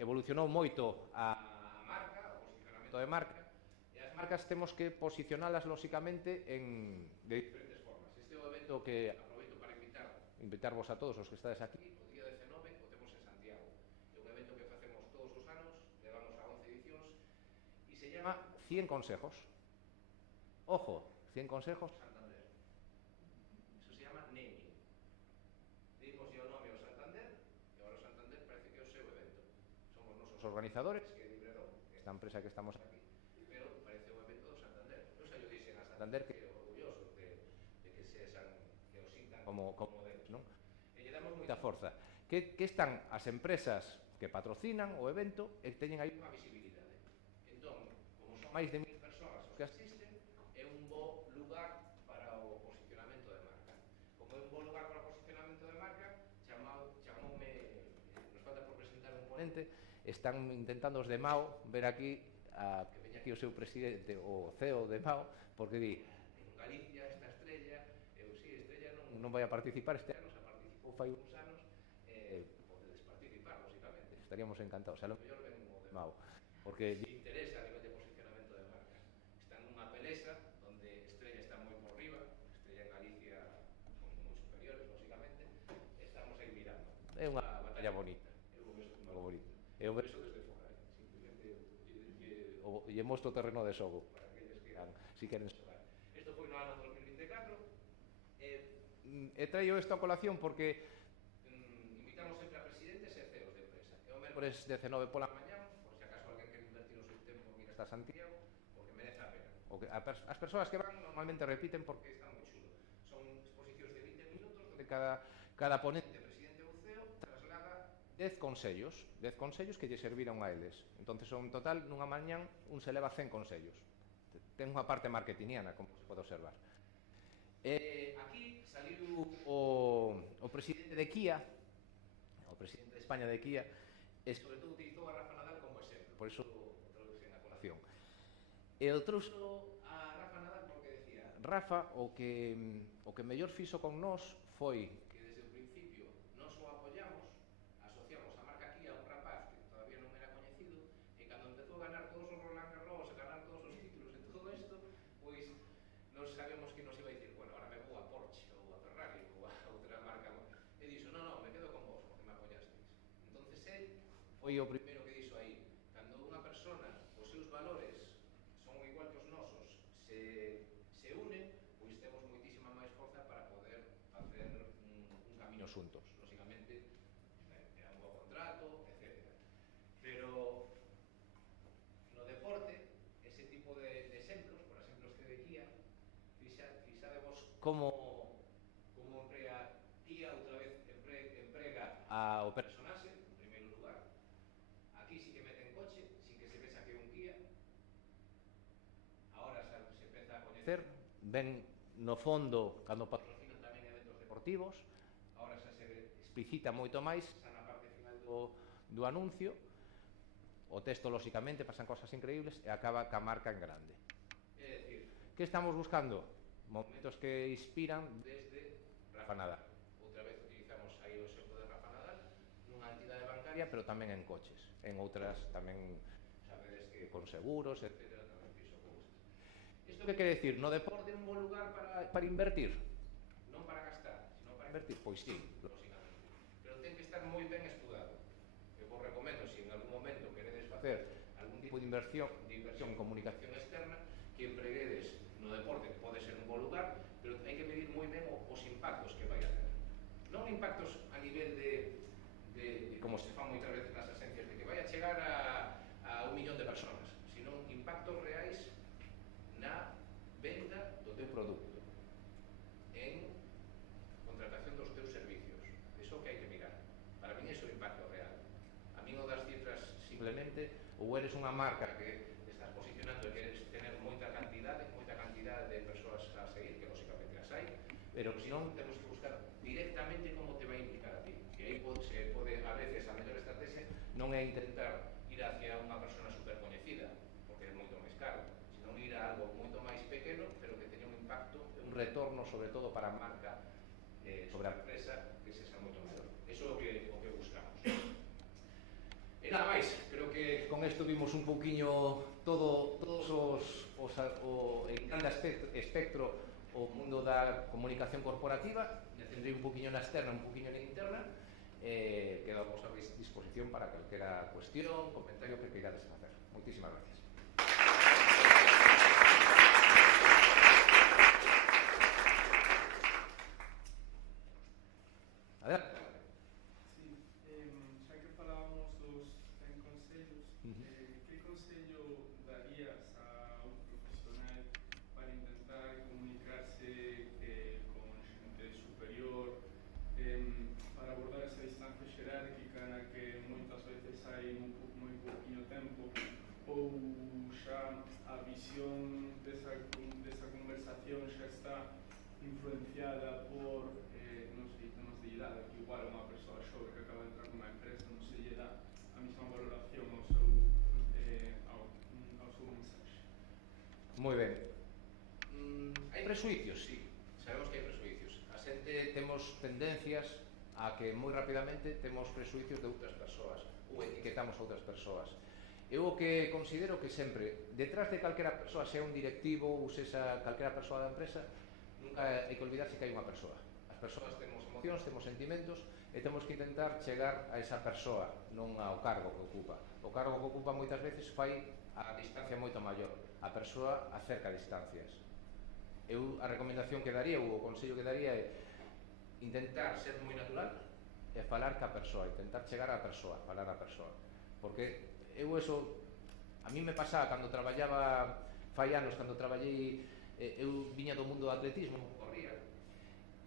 evolucionou moito a marca, o posicionamento de marca, e as marcas temos que posicionalas lóxicamente de diferentes formas. Este é o evento que aproveito para invitarvos a todos os que estades aquí. O día 19 o temos en Santiago. É un evento que facemos todos os anos, levamos a 11 edicións, e se llama 100 consejos. Ojo, 100 consejos Santander. Eso se llama naming. Dimos yo o nome ao Santander, e agora o Santander parece que é o seu evento. Somos nosos organizadores, que é Libredón, esta empresa que estamos aquí, pero parece o evento do Santander. Eu xa yo dixen a Santander que é orgulloso de que o sintan como deles, non? E lle damos moita forza. Que están as empresas que patrocinan o evento e teñen aí unha visibilidade. Entón, como son máis de 1000 persoas os que asisten, é un bo lugar para o posicionamento de marca. Como é un bo lugar para o posicionamento de marca, chamoume, nos falta por presentar un ponente, están intentando os de Mao ver aquí, que veña aquí o seu presidente, o CEO de Mao, porque di, en Galicia esta Estrella, Estrella non vai a participar este ano, xa participou fai uns anos, podedes participar, lógicamente, estaríamos encantados, a lo mellor ven o de Mao, porque lle interesa a nivel de posicionamento de marca. Está nunha pelesa donde Estrella está moi por riba, Estrella en Galicia son moi superiores, lógicamente, estamos aí mirando. É unha batalla bonita, é un verso desde fora, simplemente lle mostro o terreno de xogo para aqueles que si queren xogar. Isto foi no ano 2024, e traio esta colación porque invitamos sempre a presidentes e CEOs de empresa. É o mércores 19 pola mañá, por se acaso alguén quere invertir o seu tempo en ir hasta Santiago, porque merece a pena. As persoas que van normalmente repiten porque está moi chulo. Son exposicións de 20 minutos, donde cada ponente, presidente ou CEO, traslada 10 consellos que lle serviron a eles. Entonces, en total, nunha mañán, un se leva 100 consellos. Ten unha parte marketingiana, como se pode observar. Aquí saliu o presidente de Kia, o presidente de España de Kia, e sobre todo utilizou a Rafa Nadal como exemplo, por iso o trouxe na colación. E o trouxo a Rafa Nadal porque decía, Rafa, o que mellor fixo con nós foi que desde o principio nós o apoyamos, asociamos a marca Kia a un rapaz que todavía non era coñecido, e cando empezou a ganar todos os Roland foi o primeiro que dixo aí, cando unha persona, os seus valores son igual que os nosos, se unen, pois temos moitísima máis forza para poder facer un camiño xuntos. Lóxicamente, terá un bo contrato, etc. Pero no deporte, ese tipo de exemplos, por exemplo, este de Kia, fixadevos como emprega Kia, outra vez emprega ao personaxe, en primeiro lugar. Aquí sí que meten coche, sin que se vexa que é un Kia. Ahora se empeza a coñecer, ven no fondo, cando patrocinan tamén eventos deportivos, ahora xa se explicita moito máis, xa na parte final do anuncio, o texto, lóxicamente, pasan cosas increíbles e acaba ca marca en grande. É dicir, que estamos buscando? Momentos que inspiran desde Rafa Nadal. Outra vez utilizamos aí o exemplo de Rafa Nadal nunha entidade bancaria, pero tamén en coches. En outras tamén, sabedes que con seguros, etc. tamén fixo cousas. Isto que quere decir? No deporte é un bon lugar para invertir? Non para gastar, sino para invertir? Pois sí, lóxicamente. Pero ten que estar moi ben estudado. Eu vos recomendo, se en algún momento queredes facer algún tipo de inversión en comunicación externa, que empreguedes no deporte, que pode ser un bon lugar, pero hai que medir moi ben os impactos que vai a ter. Non impactos a nivel de como se fan moitas veces nas agencias, de que vai a chegar a 1 millón de personas, sino impactos reais na venda do teu produto, en contratación dos teus servicios. Iso que hai que mirar. Para min iso é o impacto real. A min o das cifras, simplemente, ou eres unha marca que estás posicionando e queres tener moita cantidade de persoas a seguir, que lóxicamente as hai, pero se non, temos que buscar directamente como te vai implicar a ti. E aí se pode, a veces, a mellor estrategia non é intentar ir hacia unha persona supercoñecida, porque é moito máis caro, senón ir a algo moito máis pequeno, pero que teña un impacto, un retorno, sobre todo para a marca, sobre a empresa, que se xa moito maior. Iso é o que buscamos. E nada máis, creo que con isto vimos un pouquiño todos o en grande espectro o mundo da comunicación corporativa. Me centrei un pouquiño na externa, un pouquiño na interna. Quedo a vosa disposición para calquera cuestión, comentario que queirades facer. Moitísimas gracias. Adelante. Ou xa a visión desa conversación xa está influenciada por, non sei, temas de idade, que igual unha persoa xove que acaba de entrar nunha empresa non se lle dá a mesma valoración ao seu mensaxe. Moi ben. Hai presuicios, sí. Sabemos que hai presuicios. A xente temos tendencias a que moi rapidamente temos presuicios de outras persoas ou etiquetamos a outras persoas. Eu o que considero que sempre, detrás de calquera persoa, sea un directivo ou sexa calquera persoa da empresa, nunca hai que olvidarse que hai unha persoa. As persoas temos emocións, temos sentimentos e temos que intentar chegar a esa persoa, non ao cargo que ocupa. O cargo que ocupa moitas veces fai a distancia moito maior. A persoa acerca distancias. Eu a recomendación que daría, ou o consello que daría é intentar ser moi natural e falar ca persoa, intentar chegar á persoa, falar á persoa. Porque eu eso, a mí me pasaba cando traballaba, fai anos, cando traballei, eu viña do mundo do atletismo, corría,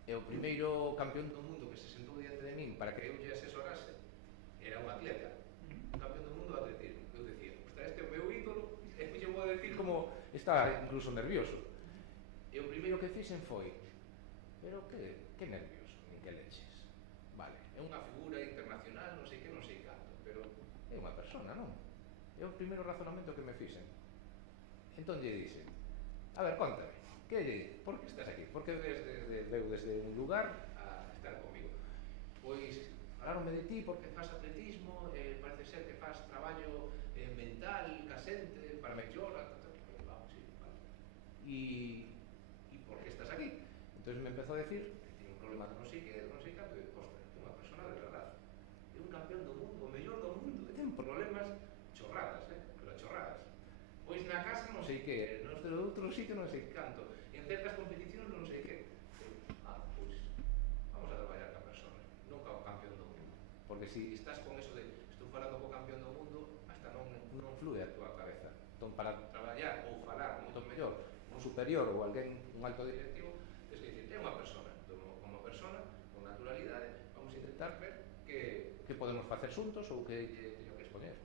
e o primeiro campeón do mundo que se sentou diante de min para que eu lle asesorase era un atleta, un campeón do mundo do atletismo. Eu decía, ostras, este é o meu ídolo, e lle vou decir como estaba incluso nervioso. E o primeiro que fixen foi, pero que nervioso, nin que leches. Vale, é unha figura internacional, non sei que, non sei canto, pero é unha persona, non? É o primeiro razonamento que me fixen. Entón lle dixen, a ver, contame, por que estás aquí? Por que veu desde un lugar a estar comigo? Pois, falaronme de ti porque faz atletismo, parece ser que faz traballo mental, casente, para mellora, vamos, sí, vale. E por que estás aquí? Entón me empezou a decir que tiene un problema de non sei que, non sei canto, e ostras, é unha persona de verdade. É un campeón do mundo, o mellor do mundo, e ten problemas, chorradas, pero chorradas. Pois na casa non sei que, no outro sitio non sei canto, en certas competicións non sei que. Pois vamos a traballar ca persona, non ca o campeón do mundo. Porque se estás con eso de estou falando co campeón do mundo, hasta non flúe a túa cabeza. Entón, para traballar ou falar moito mellor un superior ou alguén, un alto directivo, tens que dicir, é unha persona, como persona, con naturalidade, vamos a intentar ver que podemos facer xuntos ou que teño que expoñer.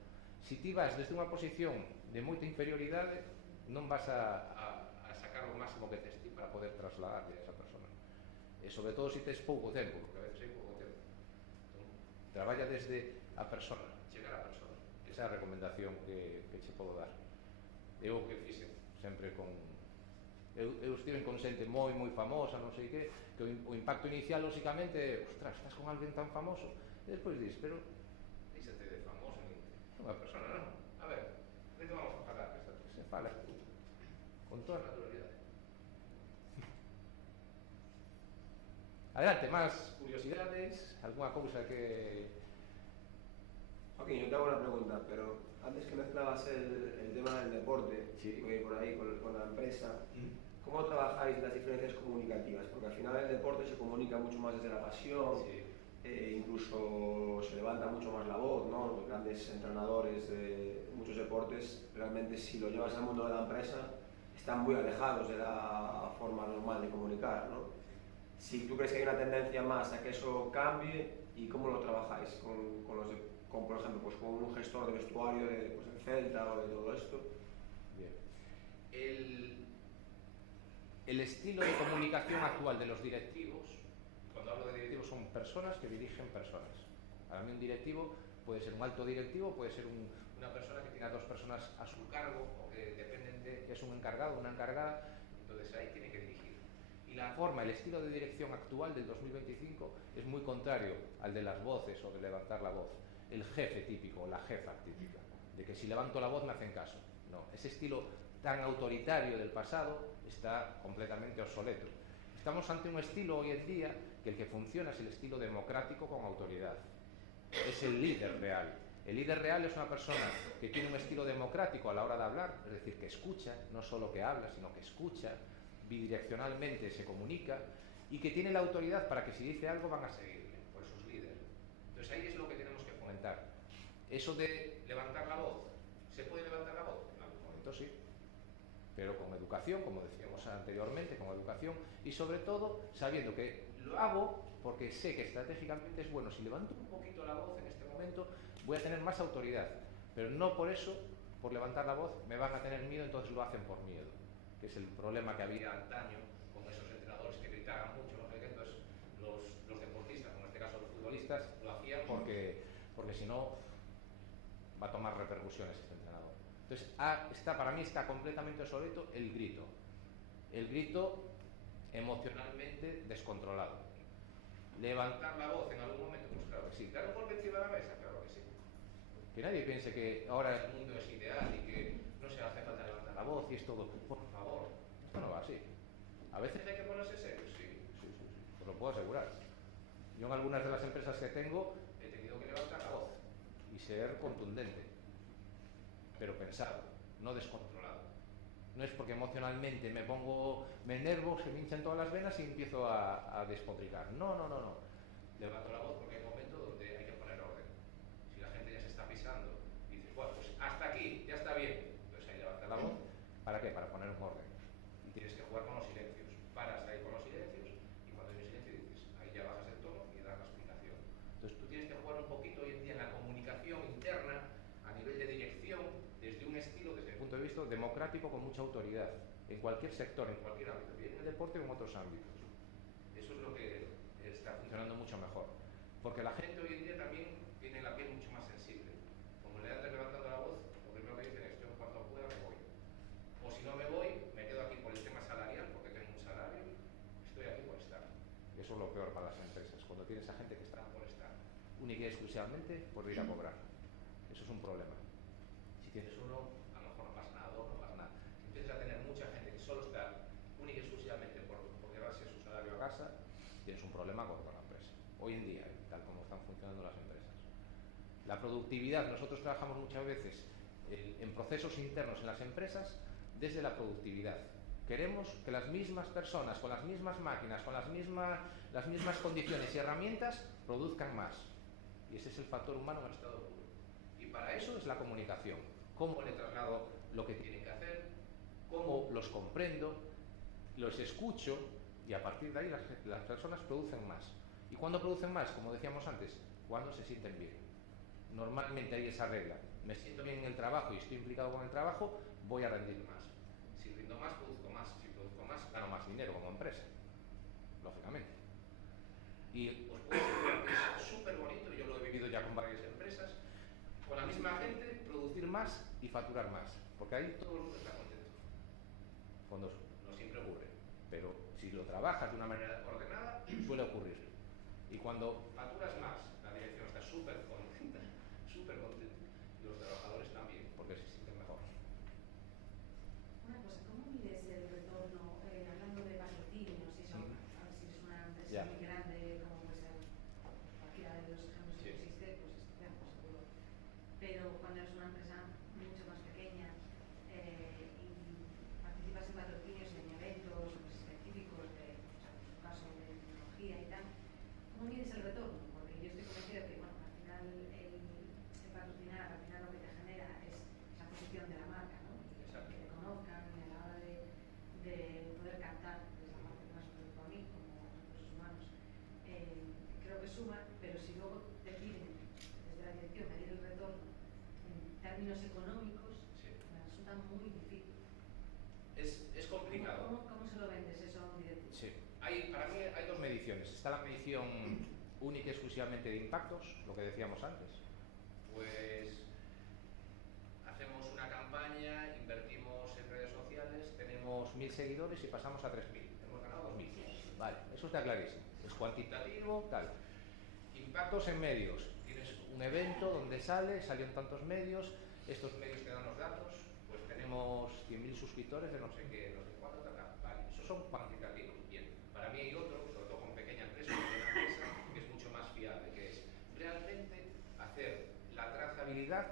Se ti vas desde unha posición de moita inferioridade, non vas a sacar o máximo que tes ti para poder trasladarle a esa persona. E sobre todo se tes pouco tempo, porque a veces hai pouco tempo. Entón, traballa desde a persona, chegar a persona. Esa é a recomendación que che podo dar. Eu que fixen sempre con... Eu estive con xente moi famosa, non sei que o impacto inicial, lóxicamente, é, ostras, estás con alguén tan famoso, e despois dis, pero díxate de famoso, é unha persona, non? A ver, de que vamos a falar? Se fala con toda naturalidade. Adelante, máis curiosidades, algunha cousa que... Joaquín, yo te hago una pregunta, pero antes que mezclabas el tema del deporte, sí, y voy por ahí con la empresa, ¿cómo trabajáis las diferencias comunicativas? Porque al final el deporte se comunica mucho más desde la pasión, sí. Incluso se levanta mucho más la voz, ¿no? Los grandes entrenadores de muchos deportes, realmente si lo llevas al mundo de la empresa, están muy alejados de la forma normal de comunicar, ¿no? Si tú crees que hay una tendencia más a que eso cambie, ¿y cómo lo trabajáis con por ejemplo, pues con un gestor de vestuario de Celta o de todo esto? Bien. El estilo de comunicación actual de los directivos, cuando hablo de directivos, son personas que dirigen personas. Para mí un directivo puede ser un alto directivo, puede ser una persona que tiene a dos personas a su cargo o que dependen de, que es un encargado o una encargada, entonces ahí tiene que dirigir. Y la forma, el estilo de dirección actual del 2025 es muy contrario al de las voces o de levantar la voz. El jefe típico, la jefa típica, de que si levanto la voz me hacen caso. No, ese estilo tan autoritario del pasado está completamente obsoleto. Estamos ante un estilo hoy en día que el que funciona es el estilo democrático con autoridad. Es el líder real. El líder real es una persona que tiene un estilo democrático a la hora de hablar, es decir, que escucha, no solo que habla, sino que escucha, bidireccionalmente se comunica y que tiene la autoridad para que si dice algo van a seguirle por sus líderes. Entonces ahí es lo que tenemos que fomentar. Eso de levantar la voz, ¿se puede levantar la voz? En algún momento sí, pero con educación, como decíamos anteriormente, con educación y sobre todo sabiendo que lo hago porque sé que estratégicamente es bueno. Si levanto un poquito la voz en este momento voy a tener más autoridad, pero no por eso, por levantar la voz, me van a tener miedo, entonces lo hacen por miedo, que es el problema que había antaño con esos entrenadores que gritaban mucho, no sé qué. Entonces los deportistas, en este caso los futbolistas, lo hacían porque si no va a tomar repercusiones este entrenador. Entonces para mí está completamente obsoleto el grito emocionalmente descontrolado. Levantar la voz en algún momento, pues claro que sí. Dar un golpe encima de la mesa, claro que sí. Que nadie piense que ahora el mundo es ideal y que no se hace falta levantar la voz y es todo, por favor, esto no va así. A veces hay que ponerse serio, sí, os lo puedo asegurar. Yo en algunas de las empresas que tengo he tenido que levantar la voz y ser contundente, pero pensado, no descontrolado. No es porque emocionalmente me enervo, se me hinchan todas las venas y empiezo a despotricar. No. Levanto la voz porque hay un momento donde hay que poner orden. Si la gente ya se está pisando y dices, bueno, pues hasta aquí, ya está bien. Entonces ahí levantas la voz. ¿Para qué? Para poner un orden. Y tienes que jugar con los silencios. Paras ahí con los silencios y cuando hay un silencio dices, ahí ya bajas el tono y das la explicación. Entonces tú tienes que jugar un poquito hoy en día en la comunicación interna a nivel de dirección desde un estilo, desde el punto de vista democrático con mucha autoridad, en cualquier sector, en cualquier ámbito, bien en el deporte o en otros ámbitos. Eso es lo que está funcionando mucho mejor, porque la gente hoy en día también tiene la piel mucho más sensible. Como le andan levantando la voz, lo primero que dicen es, yo cuando pueda me voy. O si no me voy, me quedo aquí por el tema salarial, porque tengo un salario, estoy aquí por estar. Eso es lo peor para las empresas, cuando tienes a gente que está por estar, única y exclusivamente por ir a cobrar. Eso es un problema. Si tienes uno, a lo mejor no pasa nada, dos, no pasa nada. Si empiezas a tener mucha gente que solo está única y exclusivamente por llevarse su salario a casa, tienes un problema con la empresa. Hoy en día, tal como están funcionando las empresas. La productividad, nosotros trabajamos muchas veces en procesos internos en las empresas desde la productividad. Queremos que las mismas personas, con las mismas máquinas, con las mismas condiciones y herramientas, produzcan más. Y ese es el factor humano en estado puro. Y para eso es la comunicación. Cómo le traslado lo que tienen que hacer, cómo los comprendo, los escucho, y a partir de ahí las personas producen más. ¿Y cuándo producen más? Como decíamos antes, cuando se sienten bien. Normalmente hay esa regla. Me siento bien en el trabajo y estoy implicado con el trabajo, voy a rendir más. Si rindo más, produzco más. Si produzco más, gano más dinero como empresa. Lógicamente. Y os puedo decir que es súper bonito, yo lo he vivido ya con varias empresas, con la misma gente, producir más y facturar más. Porque ahí todo el mundo está contento. Cuando no siempre ocurre. Pero si lo trabajas de una manera ordenada, suele ocurrir. Y cuando facturas más, la dirección está súper contenta, y los trabajadores también, porque se sienten mejor. Una cosa, ¿cómo mides el retorno, hablando de patrocinios y eso, a ver si eres una empresa muy grande, como puede ser cualquiera de los ejemplos que existe, pues estupendo, seguro. Pero cuando eres una empresa mucho más pequeña y participas en patrocinios y en eventos específicos de, o sea, en tu caso, de tecnología y tal, ¿cómo mides el retorno? Porque yo estoy convencida de que, bueno, al final el patrocinar, al final lo que te genera es esa posición de la marca, ¿no? Y que te conozcan y a la hora de poder captar, que es la parte que más me preocupa a mí, como recursos humanos, creo que suma, pero si luego te piden desde la dirección medir el retorno en términos económicos, me resulta muy difícil. Es complicado. ¿Cómo se lo vendes eso a un directivo? Sí. Para mí hay dos mediciones. Está la medición única y exclusivamente de impactos, lo que decíamos antes. Pues hacemos una campaña, invertimos en redes sociales, tenemos 1000 seguidores y pasamos a 3000. Hemos ganado 2000. Vale, eso está clarísimo. Es cuantitativo, tal. Impactos en medios. Tienes un evento donde salió en tantos medios, estos medios te dan los datos, pues tenemos 100.000 suscriptores de no sé qué, no sé cuánto, vale, esos son cuantitativos. Bien, para mí hay otro, sobre todo con pequeña empresa, que es mucho más fiable, que es realmente hacer la trazabilidad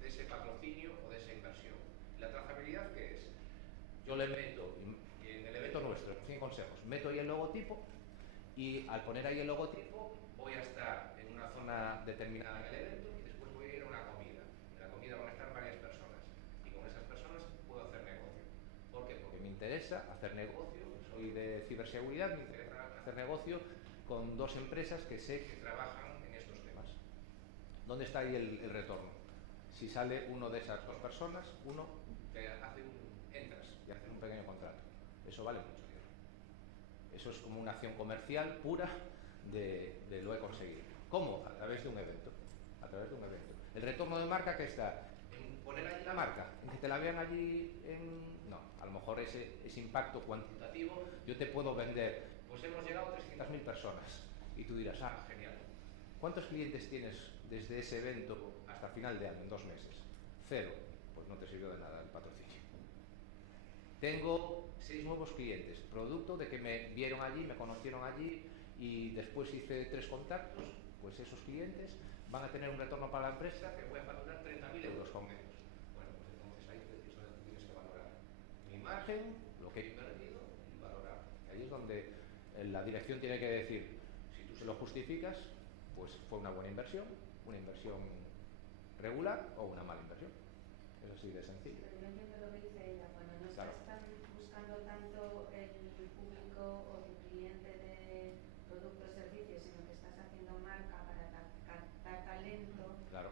de ese patrocinio o de esa inversión. ¿La trazabilidad qué es? Yo le meto, y en el evento nuestro, 100 consejos, meto ahí el logotipo y al poner ahí el logotipo voy a estar en una zona determinada en el evento y después voy a ir a una comida. En la comida van a estar varias personas y con esas personas puedo hacer negocio. ¿Por qué? Porque me interesa hacer negocio, soy de ciberseguridad, me interesa hacer negocio con dos empresas que sé que trabajan en estos temas. ¿Dónde está ahí el retorno? Si sale uno de esas dos personas, uno te entras y haces un pequeño contrato. Eso vale mucho dinero. Eso es como una acción comercial pura de lo he conseguido. ¿Cómo? A través de un evento. A través de un evento. El retorno de marca que está en poner allí la marca, en que te la vean allí no, a lo mejor ese impacto cuantitativo yo te puedo vender, pues hemos llegado a 300.000 personas y tú dirás, genial. ¿Cuántos clientes tienes desde ese evento hasta final de año, en 2 meses? 0. Pues no te sirvió de nada el patrocinio. Tengo 6 nuevos clientes, producto de que me vieron allí, me conocieron allí y después hice 3 contactos, pues esos clientes van a tener un retorno para la empresa que voy a facturar 30.000 euros con menos. Bueno, pues entonces ahí es donde tienes que valorar mi imagen, lo que he invertido y valorar. Ahí es donde la dirección tiene que decir, si tú se lo justificas, pues fue una buena inversión regular o una mala inversión. Es así de sencillo. Pero yo entiendo lo que dice ella, cuando no Claro. estás buscando tanto el público o tu cliente de productos o servicios, sino que estás haciendo marca para captar talento. Claro.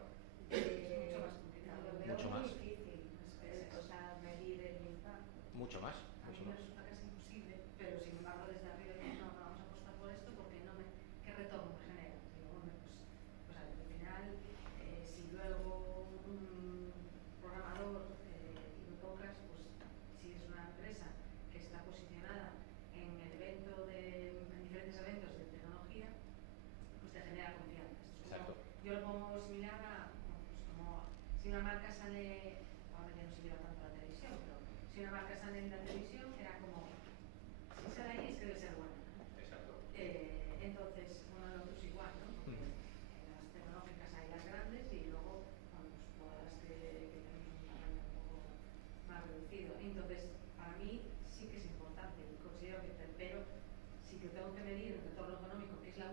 Es mucho más complicado. Lo veo Mucho muy más. difícil, o sea, medir el impacto. Mucho más. A mí me resulta casi imposible, pero sin embargo desde arriba dices, no, vamos a apostar por esto porque ¿qué retorno me genera? Digo, hombre, pues al final, si luego un programador y lo tocas, pues si es una empresa que está posicionada en diferentes eventos de tecnología, pues te genera confianza. Exacto. Yo lo pongo similar a, pues como si una marca sale, ahora ya no se lleva tanto la televisión, pero si una marca sale en la televisión, era como, si sale ahí es que debe ser buena. Exacto. Entonces, bueno, nosotros igual, ¿no? Porque en las tecnológicas hay las grandes y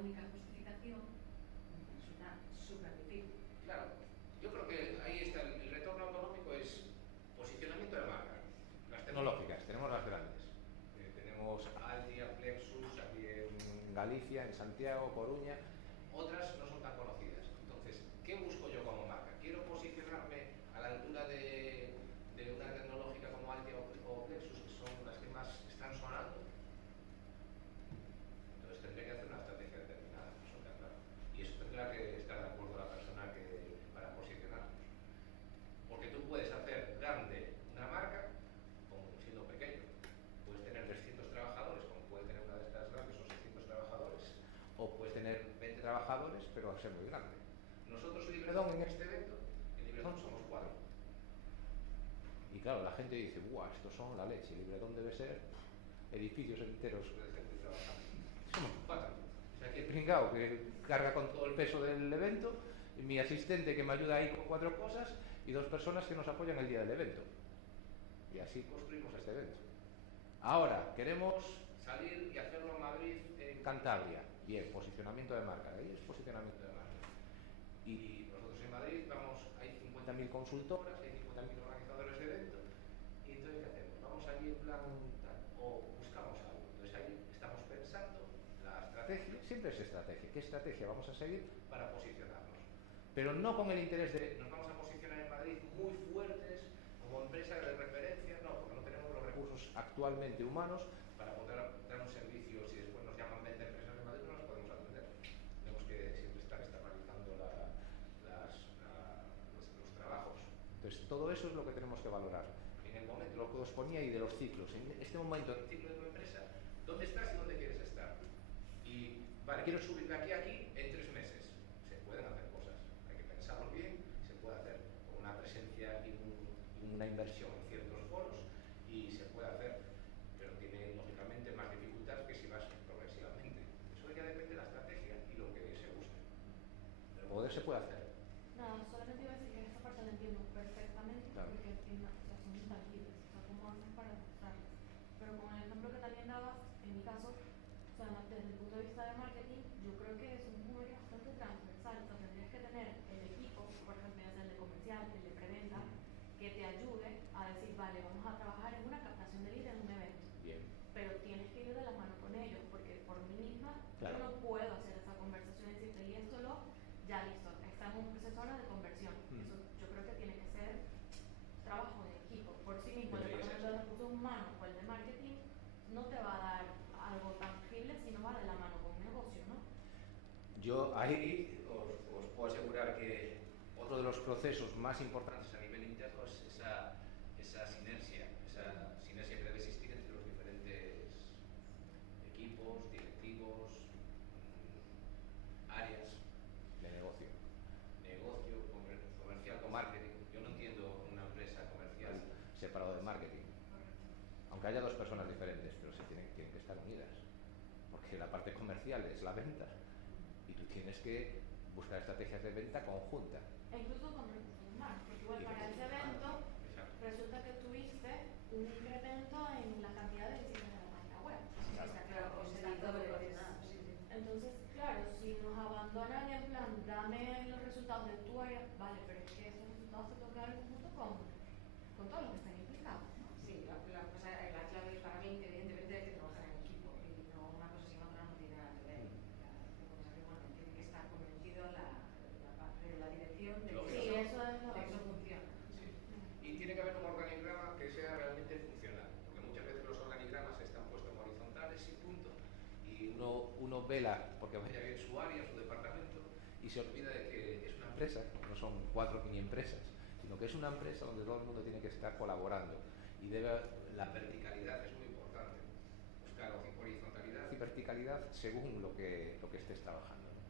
única justificación, resulta súper difícil. Claro, yo creo que ahí está el retorno económico, es posicionamiento de marca. Las tecnológicas, tenemos las grandes. Tenemos Altia, Plexus, aquí en Galicia, en Santiago, Coruña. Otras no son tan conocidas. Entonces, ¿qué busco yo como marca? ¿Quiero posicionarme a la altura de una tecnológica como Altia o Plexus, que son las que más están sonando? Entonces tendré que hacer una estrategia determinada, eso está claro. Y eso tendrá que estar de acuerdo la persona para posicionarnos. Porque tú puedes hacer grande una marca como siendo pequeño. Puedes tener 300 trabajadores, como puede tener una de estas grandes, o 600 trabajadores, o puedes tener 20 trabajadores, pero a ser muy grande. Nosotros, Libredón, en este evento, en Libredón somos 4. Y claro, la gente dice, ¡buah, estos son la leche! Libredón debe ser edificios enteros de gente trabajando. Somos 4. O sea, que pringao, que carga con todo el peso del evento, y mi asistente que me ayuda ahí con 4 cosas, y 2 personas que nos apoyan el día del evento. Y así construimos este evento. Ahora, queremos salir y hacerlo en Madrid, en Cantabria. Bien, posicionamiento de marca. Ahí es posicionamiento de marca. Y nosotros en Madrid hay 50.000 consultoras, hay 50.000 organizadores de eventos. Y entonces, ¿qué hacemos? Vamos allí en plan tal, o buscamos algo. Entonces ahí estamos pensando la estrategia, siempre es estrategia. ¿Qué estrategia vamos a seguir para posicionarnos? Pero no con el interés de nos vamos a posicionar en Madrid muy fuertes como empresa de referencia, no, porque no tenemos los recursos actualmente humanos para poder dar un servicio. Si después nos llaman 20 empresas de Madrid, no las podemos atender. Tenemos que siempre estar externalizando los trabajos. Entonces, todo eso es lo que tenemos que valorar. En el momento, lo que os ponía ahí de los ciclos, en este momento, en el ciclo de tu empresa, ¿dónde estás y dónde quieres estar? Y, vale, quiero subir de aquí a aquí en 3 meses. Se pueden hacer cosas, hay que pensarlo bien, se puede hacer con una presencia y una inversión en ciertos foros, y se puede hacer, pero tiene lógicamente más dificultad que si vas progresivamente. Eso ya depende de la estrategia y lo que se busque. Pero poder se puede hacer. No, solamente iba a decir que esta parte la entiendo perfectamente, Claro. porque son intangibles, o sea, cómo haces para mostrarlas. Pero con el ejemplo que también dabas, en mi caso, o sea, desde el punto de vista de marketing, yo creo que es un área bastante transversal. O sea, tendrías que tener el equipo, por ejemplo, ya sea el de comercial, el de preventa, que te ayude a decir, vale, vamos a trabajar en una captación de lead en un evento. Bien. Pero tienes que ir de la mano con ellos, porque por mí misma Claro. yo no puedo hacer esa conversación y decirte, y esto ya listo, está en un proceso ahora de conversión. Eso yo creo que tiene que ser trabajo de equipo. Por sí mismo, el departamento de recursos humanos o el de marketing no te va a dar algo tangible si no va de la mano con un negocio, ¿no? Yo ahí os puedo asegurar que otro de los procesos más importantes a nivel interno es esa sinergia que debe existir entre los diferentes equipos, directivos, áreas de negocio, comercial con marketing. Yo no entiendo una empresa comercial separado de marketing, aunque haya 2 personas diferentes, pero tienen que estar unidas, porque la parte comercial es la venta y tú tienes que buscar estrategias de venta conjunta. E incluso con recursos humanos, porque igual para ese evento resulta que tuviste un incremento en la cantidad de visitas de la página web. Claro, los editores. Entonces, claro, si nos abandonan en plan, dame los resultados de tu área, vale, pero es que esos resultados se tocan en conjunto con todos los que están implicados, ¿no? Sí, la clave para mí, evidentemente, hay que trabajar en equipo, y no una cosa sin otra no tiene nada que ver. Bueno, tiene que estar convencido la parte de la dirección de que Sí, eso funciona. Sí. Y tiene que haber un organigrama que sea realmente funcional, porque muchas veces los organigramas están puestos horizontales y punto, y uno vela porque vaya bien su área, su departamento, y se olvida de que es una empresa, no son 4 mini empresas, sino que es una empresa donde todo el mundo tiene que estar colaborando, y la verticalidad es muy importante, buscar horizontalidad y verticalidad según lo que estés trabajando, ¿no?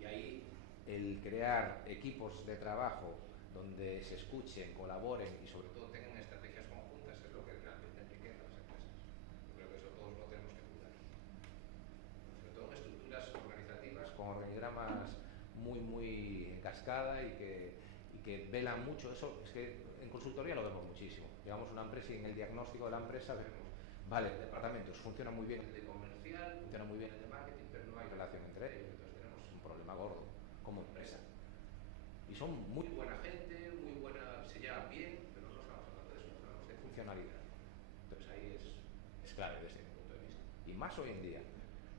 Y ahí el crear equipos de trabajo donde se escuchen, colaboren y sobre todo tengan estrategias conjuntas es lo que realmente enriquece a las empresas. Yo creo que eso todos lo tenemos que cuidar. Sobre todo en estructuras organizativas con organigramas muy en cascada y que velan mucho. Eso es que en consultoría lo vemos muchísimo. Llevamos una empresa y en el diagnóstico de la empresa vemos, vale, departamentos, funciona muy bien el de comercial, funciona muy bien el de marketing, pero no hay relación entre ellos. problema gordo como empresa. Y son muy buena gente, muy buena, se llevan bien, pero no estamos hablando de eso, hablamos de funcionalidad. Entonces ahí es clave desde mi punto de vista. Y más hoy en día,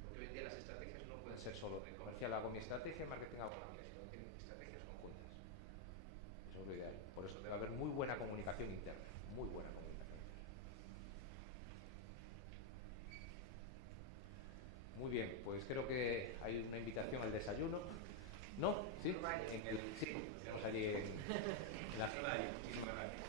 porque hoy en día las estrategias no pueden ser solo de comercial hago mi estrategia, marketing hago la mía, sino que tienen estrategias conjuntas. Eso es lo ideal. Por eso debe haber muy buena comunicación interna, muy buena comunicación interna. Muy bien, pues creo que hay una invitación al desayuno. ¿No? ¿Sí? Sí, tenemos allí en la zona de allí. Muchísimas gracias.